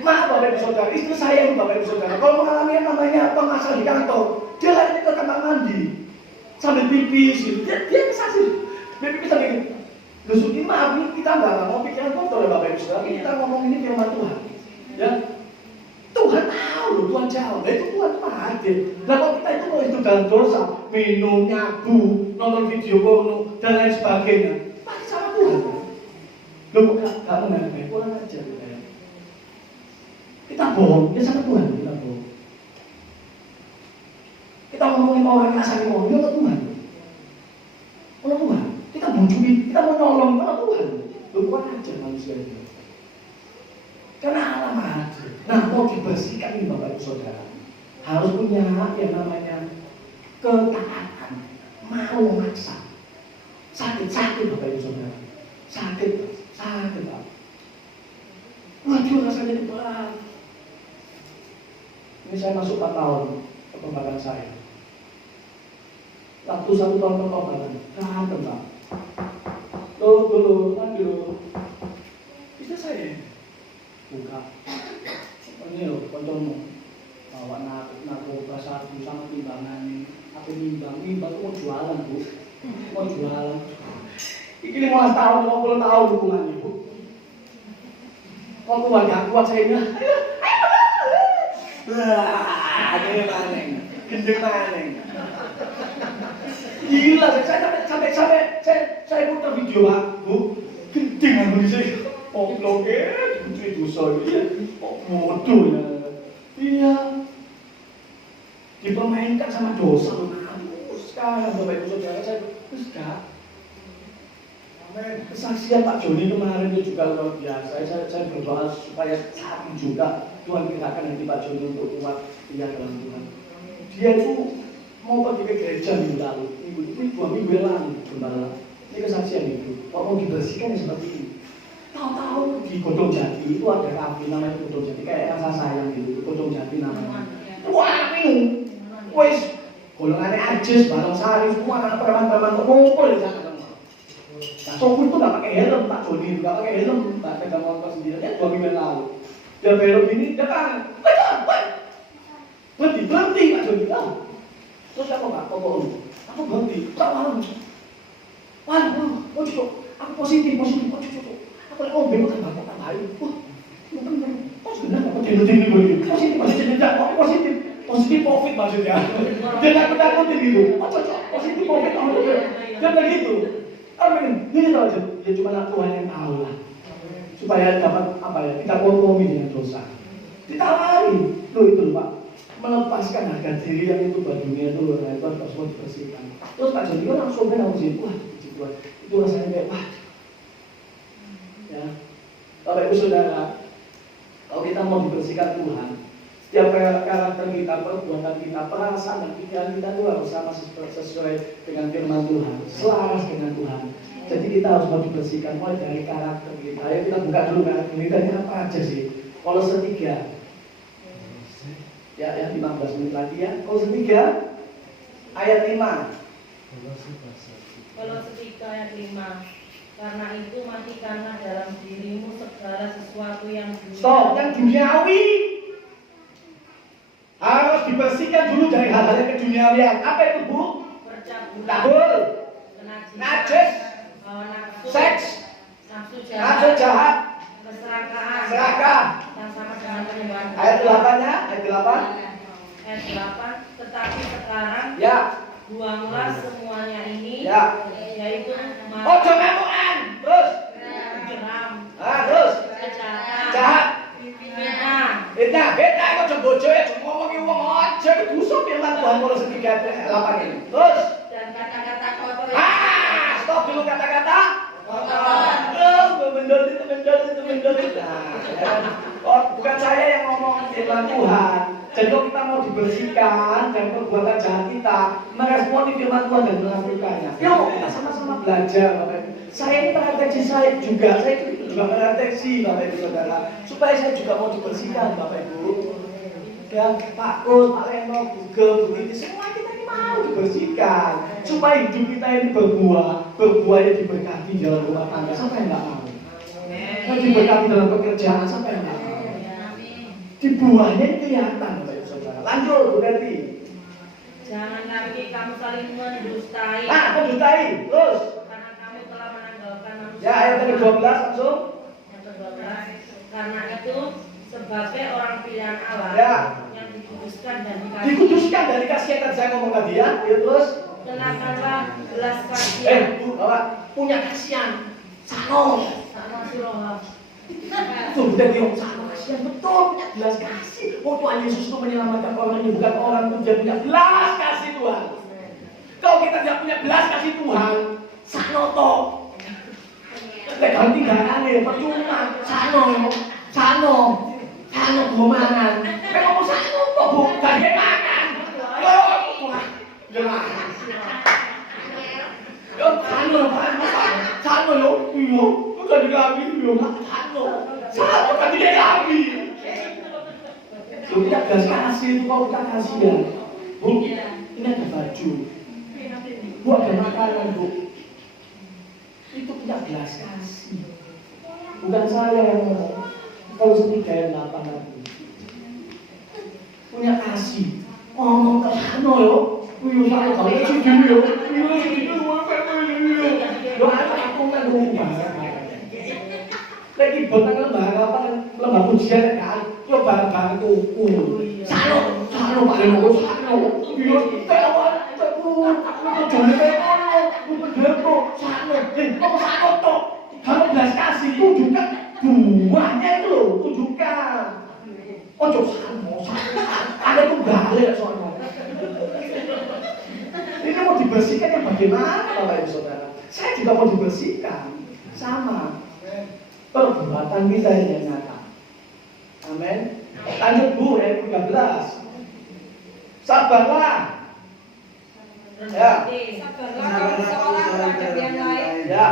Maaf Bapak Ibu Saudara, istri saya itu Bapak Ibu Saudara, kalau mengalami yang namanya pengasal di kantor, dia lari ke kamar mandi sambil pipis, dia kesaksi, dia pipis sambil gitu. Lusukin maaf nih, kita nggak mau pikiran kotor ya Bapak Ibu Saudara, kita ngomong ini firman Tuhan, ya. Tuhan tahu, Tuhan jawab, itu Tuhan Maha Adil. Nah kalau kita itu mau hidup dalam dosa, minum, nyabu, nonton video porno dan lain sebagainya, pasti sama Tuhan. Loh kok nggak mengenai, pulang aja. Kita bohong, ya sama Tuhan kita bohong. Kita ngomongin orang kasar ngomong, ya Tuhan. Oleh Tuhan, kita bujukin, kita mau nolong, oleh Tuhan. Bukan aja manusia itu. Karena Allah Maha Adil. Nah, mau dibersihkan ini Bapak Ibu Saudara, harus punya yang namanya ketaatan, mau memaksa. Sakit Bapak Ibu Saudara, sakit Pak. Waduh rasanya berat. Ini saya masuk 4 tahun pertobatan saya. Waktu 1 tahun pertobatan, berantem Pak. Dulu, istri saya buka. Ini loh, koncomu bawa narkoba sabu sama timbangan ini. Apa nimbang mau jualan Bu. Mau jualan. Ini 15 tahun, 50 tahun hubungan Ibu. Kalau keluarga kuat saya bilang, wah, ini maneng, gendeng maneng. Gila, saya putar video Pak, Bu, gendeng aku di sini. Oh, blokir, cuci dosa ini, kok bodoh ya. Iya, dipermainkan sama dosa. Sekarang Bapak Ibu Saudara saya, enggak. Kesaksian Pak Joni kemarin itu juga luar biasa. Saya berdoa supaya saat ini juga Tuhan gerakkan hati Pak Joni untuk kuat tinggal dalam Tuhan. Dia itu mau pergi ke gereja minggu lalu, ini 2 minggu yang lalu gembala. Ini kesaksian itu. Kok mau dibersihkan seperti ini? Tahu-tahu di Godong Jati itu ada kafe namanya Godong Jati, kayak rasa sayang gitu. Godong Jati namanya. Wah ini, wes golongannya Ajis, Barang Sari, semua anak preman-preman ngumpul di sana. Nah, sopir itu nggak pakai helm, Pak Joni nggak pakai helm, nggak pegang motor sendiri. 2 minggu yang lalu, dia belok gini, dia kan, berhenti Pak Joni. Terus apa Pak? Aku berhenti, tak malu. Waduh, aku positif. Aku lagi ngomong kan bapak tambahin. Wah, bener. Kok sebenarnya dapat dino-dino begini? Positif COVID maksudnya. Dia takut-takutin gitu. Positif COVID dia begitu. Ini tahu aja, ya cuma Tuhan yang tahu lah. Supaya dapat apa ya, tidak kompromi dengan dosa. Ditawari, loh itu Pak, melepaskan harga diri yang itu buat dunia itu loh, itu harus dibersihkan. Terus Pak Joni langsung sih, wah, itu rasanya kayak wah. Ya, Bapak Ibu Saudara, kalau kita mau dibersihkan Tuhan, setiap karakter kita kita, perbuatan kita, perasaan dan pikiran kita itu harus sama sesuai dengan firman Tuhan, selaras dengan Tuhan. Jadi kita harus mau dibersihkan mulai dari karakter kita. Ayo kita buka dulu karakter kita ini apa aja sih? Kolose 3. Ya 15 menit lagi ya. Kolose 3 ayat 5. Kolose 3 ayat 5. Karena itu matikanlah dalam dirimu segala sesuatu yang duniawi. Stop, yang duniawi harus dibersihkan dulu dari hal-hal yang keduniawian. Apa itu, Bu? Percabulan, Tabul, najis, nafsu, seks, nafsu nafsu jahat, jahat, keserakahan, serakah. yang sama dengan penyembahan. Ayat 8-nya, ayat 8. Ayat 8. Tetapi sekarang Ya, buanglah semuanya ini, ya. yaitu Ojo ngamukan, terus. geram, Terus. kejahatan, Jahat. fitnah, Beta aku coba bojo ya, cuma ngomongi wong aja itu busuk firman Tuhan Kolose 3 ayat 8 ini. Terus. dan kata-kata kotor. Stop dulu kata-kata. Mendol itu. Nah, bukan saya yang ngomong firman Tuhan. Jadi kalau kita mau dibersihkan dari perbuatan jahat kita, meresponi firman Tuhan dan melakukannya. Yuk kita sama-sama belajar, Bapak Ibu. Saya ini prakteksi saya juga prakteksi Bapak Ibu Saudara, supaya saya juga mau dibersihkan Bapak Ibu. Ya, Pak Kus, Pak Leno, Google, begini, semua kita ini mau dibersihkan supaya hidup kita ini berbuahnya diberkati dalam rumah tangga. Sampai enggak mau? Diberkati dalam pekerjaan, sampai enggak mau? Di buahnya kelihatan, Bapak Ibu Saudara. Lanjut, Bu Neti. Jangan lagi kamu saling mendustai. Mendustai, terus. Karena kamu telah menanggalkan manusia. Ya, ayat yang ke-12 langsung. Yang ke-12. Karena itu sebagai orang pilihan Allah Ya. yang dikuduskan dan dikasihi. Dikuduskan dari kasihan tadi saya ngomong tadi ya. Ya terus. Kenakanlah belas kasihan. Bu, Bapak punya kasihan. Sano. Sama sirohah. Tuh, udah bilang sama kasihan betul, punya belas kasih. Oh Tuhan Yesus itu menyelamatkan orang ini, bukan orang itu dia punya belas kasih Tuhan. Kalau kita tidak punya belas kasih Tuhan, sanoto. Lek ganti garane percuma, sano gomangan. Lek ngomong sano kok Bu, gak makan. Yo, sano yo, iyo. Bukan kami, satu kan tidak kami. Kita belas kasih itu kau bukan kasihan. Bu, ini ada baju. Bu ada makanan Bu. Itu punya belas kasih. Bukan saya yang ngomong. Kalau setiga yang 8 lagi. Punya kasih. Ngomong ke sana yo. Iyo sana kalau itu dulu yo. Iyo itu doa aku kan rumah. Lagi botan lembaga pujian kan, yo barang-barang tuku. Sano Pak Leno, sano. Yo tewan teku, jane ono, depo, sano. Kok sano tok? Kalau belas kasih tunjukkan buahnya itu loh, tunjukkan. Ojo sano. Ada tuh gale soalnya. Ini mau dibersihkan yang bagaimana Bapak Ibu Saudara? Saya juga mau dibersihkan, sama perbuatan kita yang nyata. Amin. Lanjut Bu, ayat 13. Sabarlah. Ya. Ya.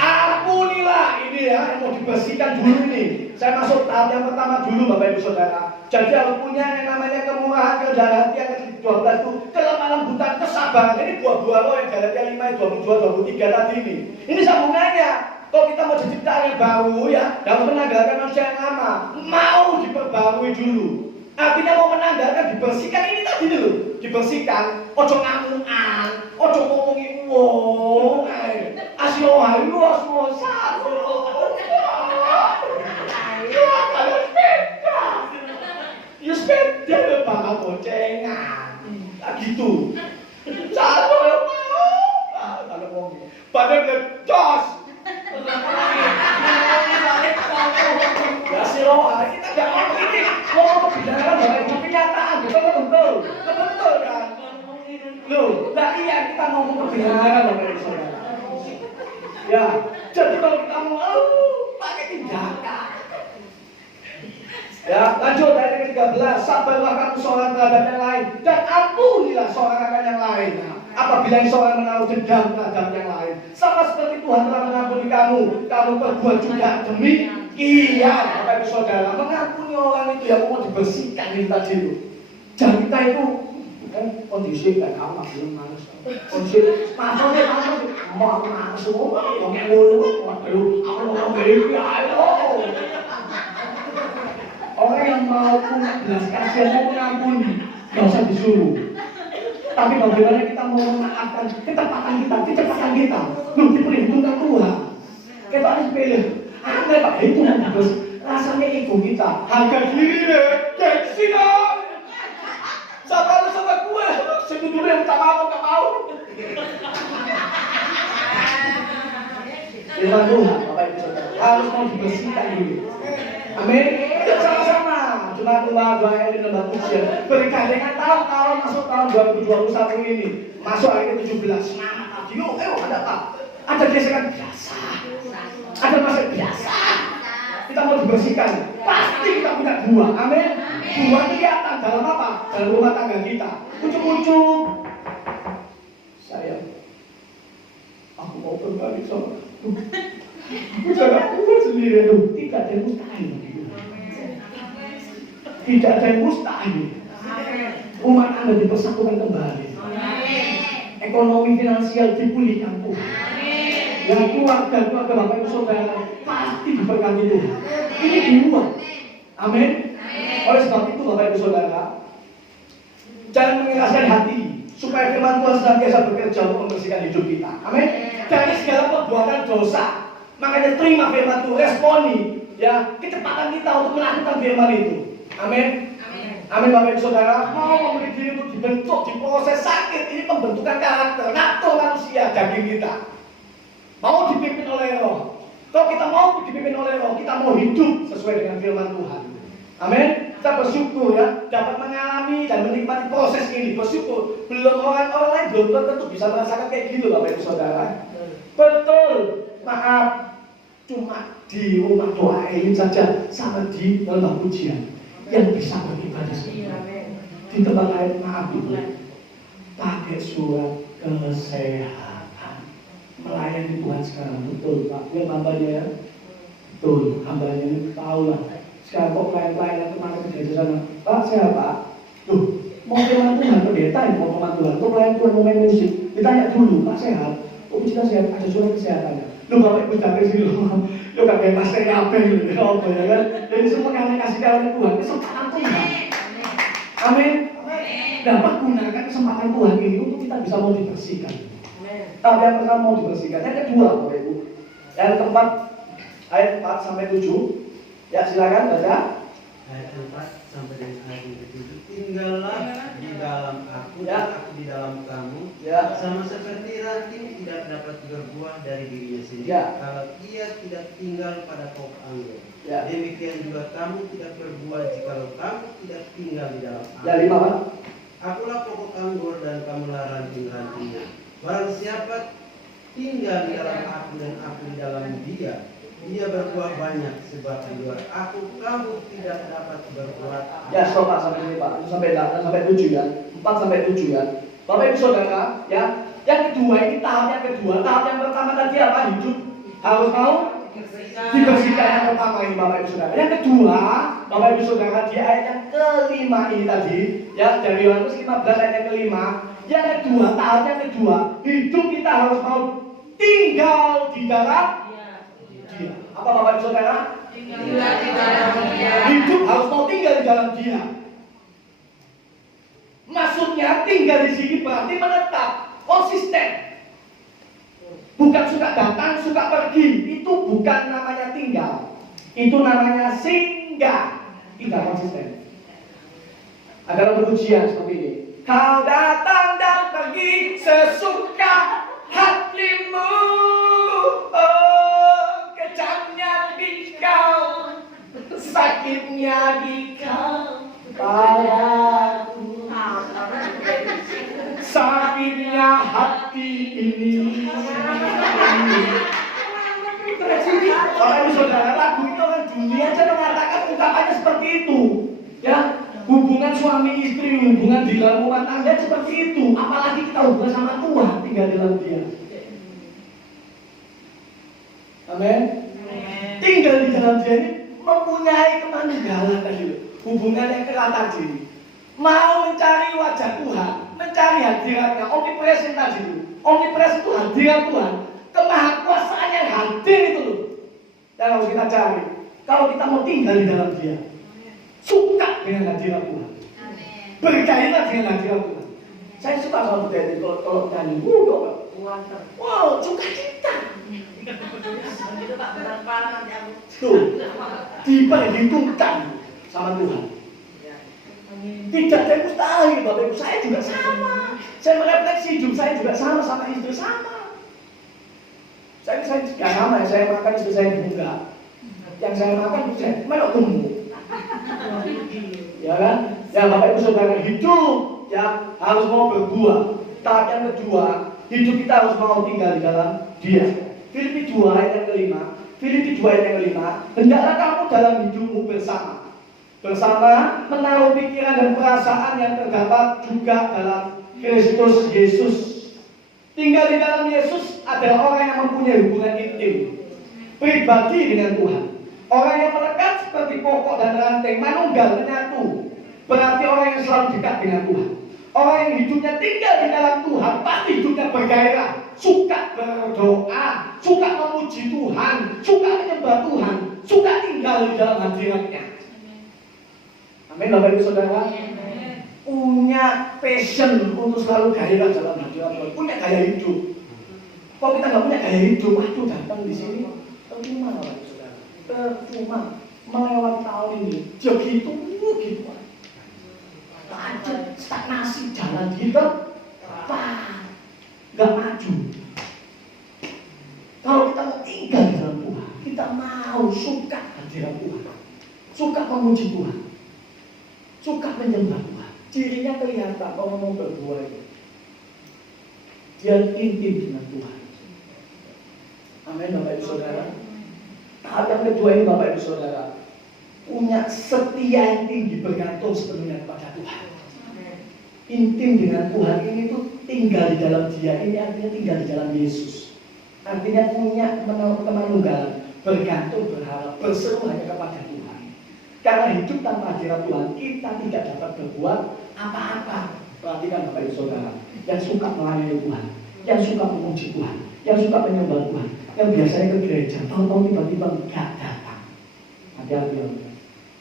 Ampunilah ini ya, yang mau dibersihkan dulu ini. Saya masuk tahap yang pertama dulu Bapak Ibu Saudara. Jadi kalau punya yang namanya kemurahan, kerendahan hati yang ke-12 itu kelemah lembutan, kesabaran. Ini buah-buah loh yang Galatia 5, 22, 23 tadi ini. Ini sambungannya. Kalau kita mau diciptakan yang baru ya, dan menanggalkan manusia yang lama, mau diperbarui dulu. Artinya mau menanggalkan, dibersihkan ini tadi dulu, dibersihkan. Ojo ngamukan, ojo ngomongin wong, asio hayu, asio satu. Kalau sepeda, ya sepeda lepas boncengan, gitu. Satu ya kalau ngomong, badan lecos. Ya siro, kita tidak ngomong ini, ngomong kebenaran Bapak Ibu, kenyataan, betul kan? Loh, nah iya kita ngomong kebenaran Bapak Ibu Saudara. Ya, jadi kalau kita mau pakai tindakan. Ya, lanjut ayat yang ke-13. Sabarlah kamu seorang terhadap yang lain dan ampunilah seorang akan yang lain. Nah, apabila yang seorang menaruh dendam terhadap yang lain, sama seperti Tuhan telah mengampuni kamu, kamu perbuat juga demikian. Bapak Ibu Saudara, mengampuni orang itu yang mau dibersihkan ini tadi itu. Jangan kita itu kondisi kayak kamu belum manis. Kondisi maksudnya mau manis semua, mau ngelu, aku mau beli ayo. Orang yang mau punya belas kasihan mau mengampuni, nggak usah disuruh. Tapi bagaimana kita mau memaafkan kecepatan kita, belum diperhitungkan Tuhan. Kita harus pilih. Apa Pak itu nanti bos? Rasanya ego kita, harga diri deh, gengsi dong. Sama gue, sebetulnya yang tak mau, nggak mau. Firman Tuhan, Bapak Ibu Saudara, harus mau dibersihkan dulu. Amin. Kita sama-sama. Cuma doa yang lembar pujian. Bergandengan tahun masuk tahun 2021 ini. Masuk hari ke-17. Semangat lagi. Yuk, ayo ada apa? Ada gesekan biasa. Ada masa biasa. Kita mau dibersihkan. Pasti kita punya buah. Amin. Buah kelihatan dalam apa? Dalam rumah tangga kita. Ucuk-ucuk. Saya, aku mau berbalik sama aku. Jangan keluar sendiri itu. Tidak ada yang mustahil. Tidak ada yang mustahil. Umat Anda dipersatukan kembali. Ekonomi finansial dipulihkan Tuhan. Yang keluarga Bapak Ibu Saudara pasti diberkati Tuhan. Ini dibuat. Amin. Oleh sebab itu Bapak Ibu Saudara, jangan mengeraskan hati supaya firman Tuhan senantiasa bekerja untuk membersihkan hidup kita. Amin. Dari segala perbuatan dosa. Makanya terima firman Tuhan, responi ya kecepatan kita untuk melakukan firman itu. Amin. Amin Bapak Ibu Saudara. Mau memberi diri untuk dibentuk, diproses sakit. Ini pembentukan karakter, nato manusia, daging kita. Mau dipimpin oleh Roh. Kalau kita mau dipimpin oleh Roh, kita mau hidup sesuai dengan firman Tuhan. Amin. Kita bersyukur ya dapat mengalami dan menikmati proses ini. Bersyukur. Belum orang-orang lain belum tentu bisa merasakan kayak gitu Bapak Ibu Saudara. Betul. Maaf, cuma di rumah doa ini saja sama di dalam pujian yang bisa beribadah di tempat lain. Maaf Ibu, pakai surat kesehatan melayani Tuhan sekarang. Betul Pak, lihat hambanya ya. Betul, hambanya ini tahu lah. Sekarang kok klien-klien kemana kerja di sana. Pak sehat Pak. Tuh, mau firman Tuhan pendeta ya, mau firman Tuhan. Kok klien Tuhan mau main musik? Ditanya dulu, Pak sehat? Oh kita sehat, ada surat kesehatannya. Lu Bapak Ibu dari sini lu kakek pasir apa gitu ya kan? Jadi semua yang dikasih oleh Tuhan kesempatan Tuhan. Amin. Dapat gunakan kesempatan Tuhan ini untuk kita bisa mau dibersihkan. Tapi yang pertama mau dibersihkan. Yang kedua Bapak Ibu, yang keempat ayat 4 sampai 7. Ya silakan baca. Ayat 4 sampai dengan ayat yang ke-7. Tinggallah di dalam aku dan aku di dalam kamu. Ya. Sama seperti ranting tidak dapat berbuah dari dirinya sendiri kalau ia tidak tinggal pada pokok anggur. Ya. Demikian juga kamu tidak berbuah jikalau kamu tidak tinggal di dalam aku. Ya 5 Pak. Akulah pokok anggur dan kamulah ranting-rantingnya. Barang siapa tinggal di dalam aku dan aku di dalam dia, dia berbuah banyak, sebab di luar aku kamu tidak dapat berbuat. Ya stop Pak sampai sini Pak. Itu sampai 7 ya. 4 sampai 7 ya. Bapak Ibu Saudara ya. Yang kedua ini tahap yang kedua. Tahap yang pertama tadi apa? Hidup harus mau dibersihkan. Yang pertama ini Bapak Ibu Saudara. Yang kedua Bapak Ibu Saudara di ayat yang kelima ini tadi ya, dari Yohanes 15 ayat yang kelima. Yang kedua, tahap yang kedua, hidup kita harus mau tinggal di dalam Dia. Apa Bapak Ibu Saudara? Tinggal di dalam Dia. Hidup harus mau tinggal di dalam Dia. Maksudnya tinggal di sini berarti menetap, konsisten. Bukan suka datang, suka pergi. Itu bukan namanya tinggal. Itu namanya singgah. Tidak konsisten. Ada pujian seperti ini. Kau datang dan pergi sesuka hatimu. Oh, kejamnya di kau, sakitnya di kau padaku. Sakitnya hati ini. Bapak Ibu Saudara, lagu itu orang dunia saja mengatakan ungkapannya seperti itu. hubungan suami istri, hubungan di dalam rumah tangga seperti itu. Apalagi kita hubungan sama Tuhan, tinggal di dalam Dia. Amin. Tinggal di dalam Dia ini mempunyai kemanunggalan tadi, hubungan yang erat tadi. Mau mencari wajah Tuhan, mencari hadiratnya, omnipresent tadi itu. Omnipresent itu hadirat Tuhan, kemahakuasaan yang hadir itu loh. Yang harus kita cari. Kalau kita mau tinggal di dalam Dia, suka dengan hadirat Tuhan, bergairah dengan hadirat Tuhan. Saya suka sama Teddy kalau nyanyi, wow, suka kita. Tuh, diperhitungkan sama Tuhan. Tidak ada mustahil, Bapak Ibu. Saya juga sama. Saya merefleksi hidup saya juga sama istri sama. Saya juga sama. Saya makan istri saya enggak. Yang saya makan saya mana gemuk. Ya kan? Ya Bapak Ibu Saudara, hidup ya harus mau berbuah. Tahap yang kedua, hidup kita harus mau tinggal di dalam Dia. Filipi 2 ayat yang kelima. Filipi 2 ayat yang kelima. Hendaklah kamu dalam hidupmu bersama menaruh pikiran dan perasaan yang terdapat juga dalam Kristus Yesus. Tinggal di dalam Yesus adalah orang yang mempunyai hubungan intim pribadi dengan Tuhan. Orang yang melekat seperti pokok dan ranting, manunggal menyatu. Berarti orang yang selalu dekat dengan Tuhan. Orang yang hidupnya tinggal di dalam Tuhan pasti hidupnya bergairah, suka berdoa, suka memuji Tuhan, suka menyembah Tuhan, suka tinggal di dalam hadirat-Nya. Amin, Bapak Ibu Saudara. Punya passion untuk selalu gairah dalam hadirat Tuhan, punya gaya hidup. Kalau kita nggak punya gaya hidup, waduh datang di sini percuma, Bapak Ibu Saudara. Percuma melewati tahun ini, gitu. Lanjut stagnasi jalan kita, nggak maju. Kalau kita mau tinggal di dalam Tuhan, kita mau suka hadirat Tuhan, suka memuji Tuhan, suka menyembah Tuhan. Cirinya kelihatan kalau mau berbuah itu. Dia intim dengan Tuhan. Amin, Bapak Ibu Saudara. Tahap yang kedua ini, Bapak Ibu Saudara, punya setia yang tinggi, bergantung sepenuhnya kepada Tuhan. Intim dengan Tuhan ini tuh tinggal di dalam Dia. Ini artinya tinggal di dalam Yesus. Artinya punya kemanunggalan, bergantung, berharap, berseru hanya kepada Tuhan. Karena hidup tanpa hadirat Tuhan, kita tidak dapat berbuat apa-apa. Perhatikan Bapak Ibu Saudara, yang suka melayani Tuhan, yang suka memuji Tuhan, yang suka menyembah Tuhan, yang biasanya ke gereja, tahu-tahu tiba-tiba nggak datang. Hati-hati.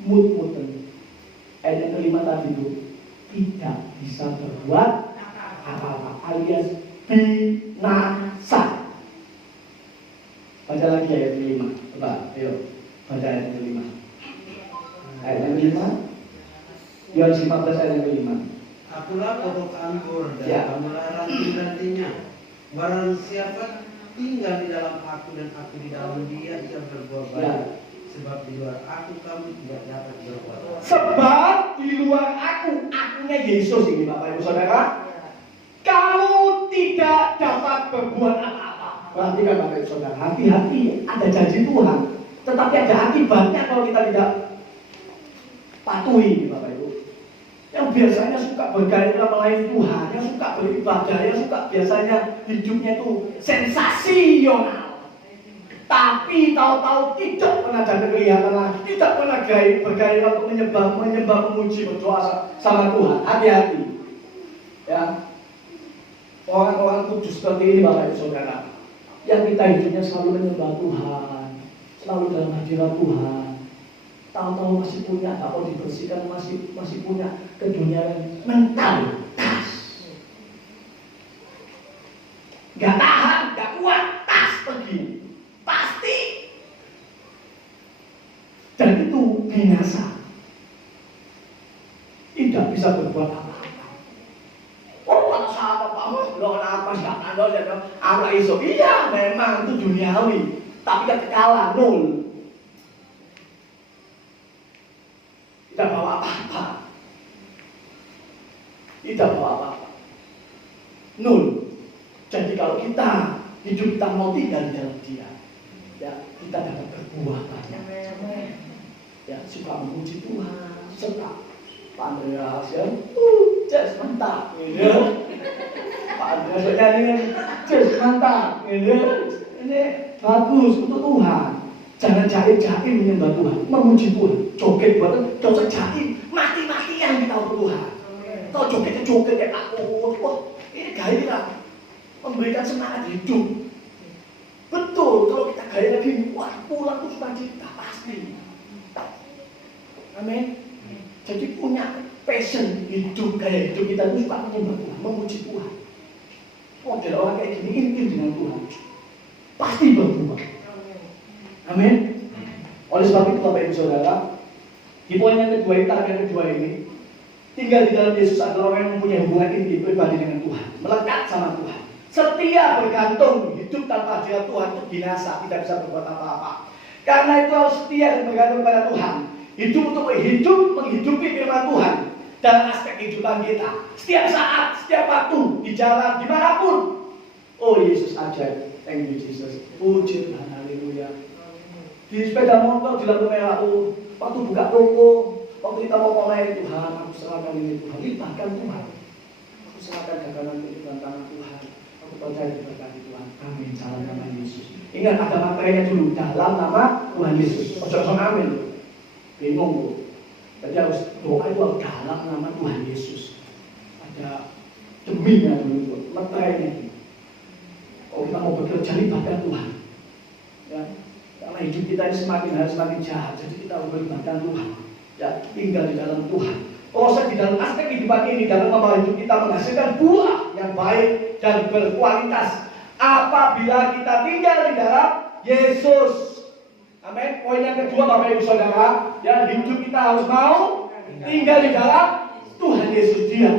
Mut-muten. Ayat yang kelima tadi itu tidak bisa berbuat apa-apa, alias binasa. Baca lagi ayat kelima. Coba, ayo baca ayat yang kelima. Ayat yang kelima. Yohanes 15 ayat yang kelima. Akulah pokok anggur dan kamulah ranting-rantingnya. Barang siapa tinggal di dalam aku dan aku di dalam dia, ia berbuah baik. Sebab di luar aku kamu tidak dapat berbuat. Sebab di luar akunya Yesus ini, Bapak Ibu Saudara, kamu tidak dapat berbuat apa-apa. Perhatikan Bapak Ibu Saudara, hati-hati, ada janji Tuhan, tetapi ada akibatnya kalau kita tidak patuhi, Bapak Ibu. Yang biasanya suka bergairah melayani Tuhan, yang suka beribadah, yang suka biasanya hidupnya itu sensasional. Tapi tahu-tahu tidak pernah ada kelihatan lagi, tidak pernah bergairah untuk menyembah, memuji, berdoa sama Tuhan. Hati-hati, ya. Orang-orang kudus seperti ini, Bapak Ibu Saudara, yang kita hidupnya selalu menyembah Tuhan, selalu dalam hadirat Tuhan. Tahu-tahu masih punya, tak mau dibersihkan, masih punya keduniaan mental, tas, nggak tahan, nggak kuat, tas pergi. Pasti. Dan itu binasa. Tidak bisa berbuat apa-apa. Oh, kalau sahabat kamu belum apa nggak ada ya, apa iso? Iya, memang itu duniawi. Tapi kekekalan nol. Tidak bawa apa-apa. Tidak bawa apa-apa. Nol. Jadi kalau kita hidup kita mau tinggal di dalam Dia, ya kita dapat berbuah banyak. Ya, suka memuji Tuhan, suka Pak Andreas ya, jazz mantap, gitu. Pak Andreas nyanyi jazz mantap, gitu. Ini bagus untuk Tuhan. Jangan jahit-jahit menyembah Tuhan, memuji Tuhan. Joget buatan, gak usah jahit, mati-matian kita untuk Tuhan. Kalau joget kayak aku, wah ini gairah, memberikan semangat hidup. Betul, kalau kita gairah gini, wah pulang tuh sukacita pasti. Amin. Jadi punya passion hidup, gaya hidup kita itu suka menyembah Tuhan, memuji Tuhan. Model orang kayak gini intim dengan Tuhan, pasti berbuah. Amin. Oleh sebab itu Bapak Ibu Saudara, di poin yang kedua ini, target yang kedua ini, tinggal di dalam Yesus adalah orang yang mempunyai hubungan intim pribadi dengan Tuhan, melekat sama Tuhan. Setia bergantung, hidup tanpa hadirat Tuhan itu binasa, tidak bisa berbuat apa-apa. Karena itu harus setia dan bergantung kepada Tuhan. Hidup untuk menghidupi firman Tuhan dalam aspek kehidupan kita. Setiap saat, setiap waktu, di jalan, dimanapun. Oh Yesus ajaib. Thank you Jesus. Puji Tuhan, haleluya. Di sepeda motor, di lampu merah, waktu buka toko, waktu kita mau mulai, Tuhan, aku serahkan ini Tuhan. Libatkan Tuhan. Aku serahkan dagangan ini dalam tangan Tuhan. Aku percaya diberkati Tuhan. Amin. Dalam nama Yesus. Ingat ada materinya dulu. Dalam nama Tuhan Yesus. Ojo amin. Bingung bu. Jadi harus doa itu harus dalam nama Tuhan Yesus. Ada deminya dulu. Materinya. Kalau kita mau bekerja libatkan Tuhan. Ya. Karena hidup kita ini semakin hari semakin jahat. Jadi kita harus melibatkan Tuhan. Ya, tinggal di dalam Tuhan. Proses di dalam aspek kehidupan ini dalam membawa hidup kita menghasilkan buah yang baik dan berkualitas. Apabila kita tinggal di dalam Yesus. Amin. Poin yang kedua Bapak Ibu Saudara, ya hidup kita harus mau tinggal di dalam Tuhan Yesus dia.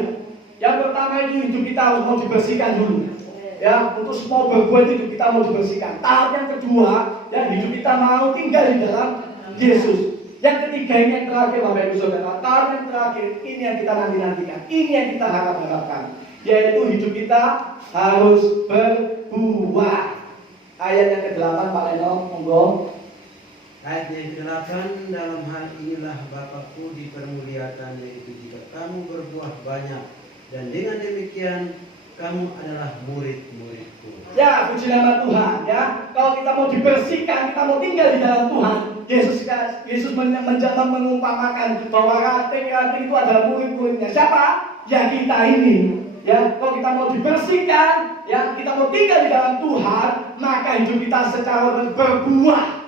Yang pertama itu hidup kita harus mau dibersihkan dulu. Ya, untuk semua berbuat hidup kita mau dibersihkan. Tahap yang kedua, ya hidup kita mau tinggal di dalam Yesus. Yang ketiga ini yang terakhir Bapak Ibu Saudara, tahap yang terakhir ini yang kita nantikan, ini yang kita harapkan, yaitu hidup kita harus berbuah. Ayat yang ke-8 Pak Leno, monggo. Ayat yang ke-8, dalam hal inilah Bapakku dipermuliakan, yaitu jika kamu berbuah banyak, dan dengan demikian kamu adalah murid-muridku. Ya, puji nama Tuhan. Ya, kalau kita mau dibersihkan, kita mau tinggal di dalam Tuhan. Yesus mengumpamakan bahwa ranting itu adalah murid-muridnya. Siapa? Ya kita ini. Ya, kalau kita mau dibersihkan, ya kita mau tinggal di dalam Tuhan, maka hidup kita secara berbuah.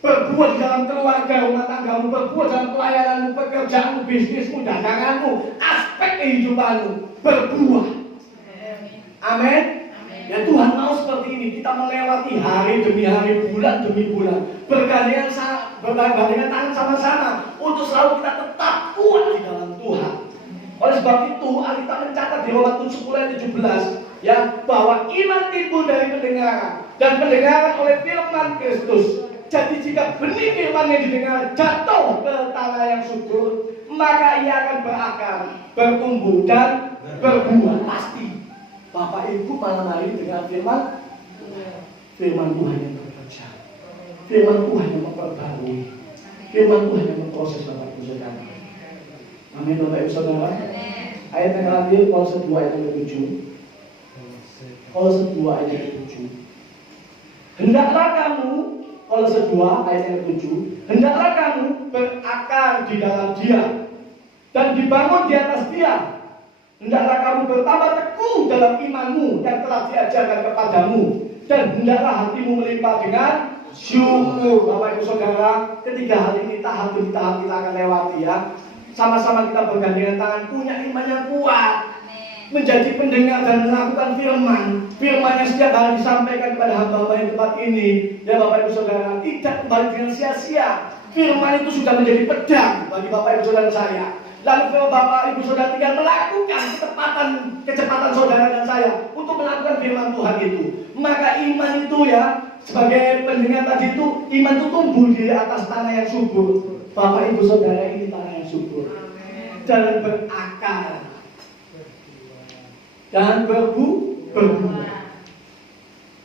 Berbuah di dalam keluarga, rumah tanggamu, berbuah dalam pelayananmu, pekerjaanmu, bisnismu, daganganmu, aspek kehidupanmu, berbuah. Amin. Ya Tuhan mau seperti ini. Kita melewati hari demi hari, bulan demi bulan, bergandengan tangan sama-sama untuk selalu kita tetap kuat di dalam Tuhan. Oleh sebab itu, Alkitab mencatat di Roma 10:17 ya bahwa iman timbul dari pendengaran dan pendengaran oleh firman Kristus. Jadi jika benih firman yang didengar jatuh ke tanah yang subur, maka ia akan berakar, bertumbuh dan berbuah. Pasti Bapak Ibu malam hari dengan firman Tuhan yang bekerja, firman Tuhan yang memperbarui, firman Tuhan yang memproses Bapak Ibu Saudara. Amin Bapak Ibu Saudara. Ayat yang terakhir Kolose 2 ayat yang ke-7. Kolose 2 ayat yang ke-7. Hendaklah kamu, Kolose 2 ayat yang ke-7, hendaklah kamu berakar di dalam Dia dan dibangun di atas Dia. Hendaklah kamu bertambah teguh dalam imanmu yang telah diajarkan kepadamu, dan hendaklah hatimu melimpah dengan syukur. Bapak Ibu Saudara, ketiga hal ini tahap demi tahap kita akan lewati ya. Sama-sama kita bergandengan tangan, punya iman yang kuat, menjadi pendengar dan melakukan firman. Firman yang setiap hari disampaikan kepada hamba-hamba yang tempat ini, ya Bapak Ibu Saudara, tidak kembali dengan sia-sia. Firman itu sudah menjadi pedang bagi Bapak Ibu Saudara saya. Lalu kalau Bapak Ibu Saudara tinggal melakukan kecepatan saudara dan saya untuk melakukan firman Tuhan itu, maka iman itu ya, sebagai pendengar tadi itu, iman itu tumbuh di atas tanah yang subur. Bapak Ibu Saudara, ini tanah yang subur dan berakar dan berbuah.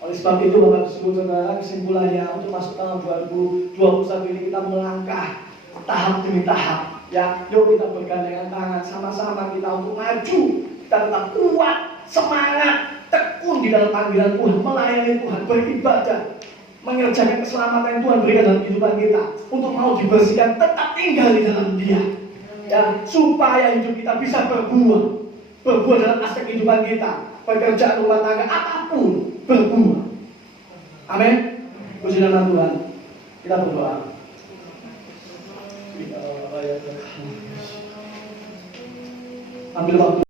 Oleh sebab itu Bapak Ibu Saudara, kesimpulannya untuk masuk tahun 2021 ini kita melangkah tahap demi tahap. Ya, yuk kita bergandengan tangan sama-sama kita untuk maju. Kita tetap kuat, semangat, tekun di dalam panggilan Tuhan, melayani Tuhan, beribadah, mengerjakan keselamatan yang Tuhan berikan dalam kehidupan kita. Untuk mau dibersihkan, tetap tinggal di dalam Dia. Ya, supaya hidup kita bisa berbuah dalam aspek kehidupan kita, pekerjaan rumah tangga apapun berbuah. Amin. Puji nama Tuhan. Kita berdoa. Ambil waktu.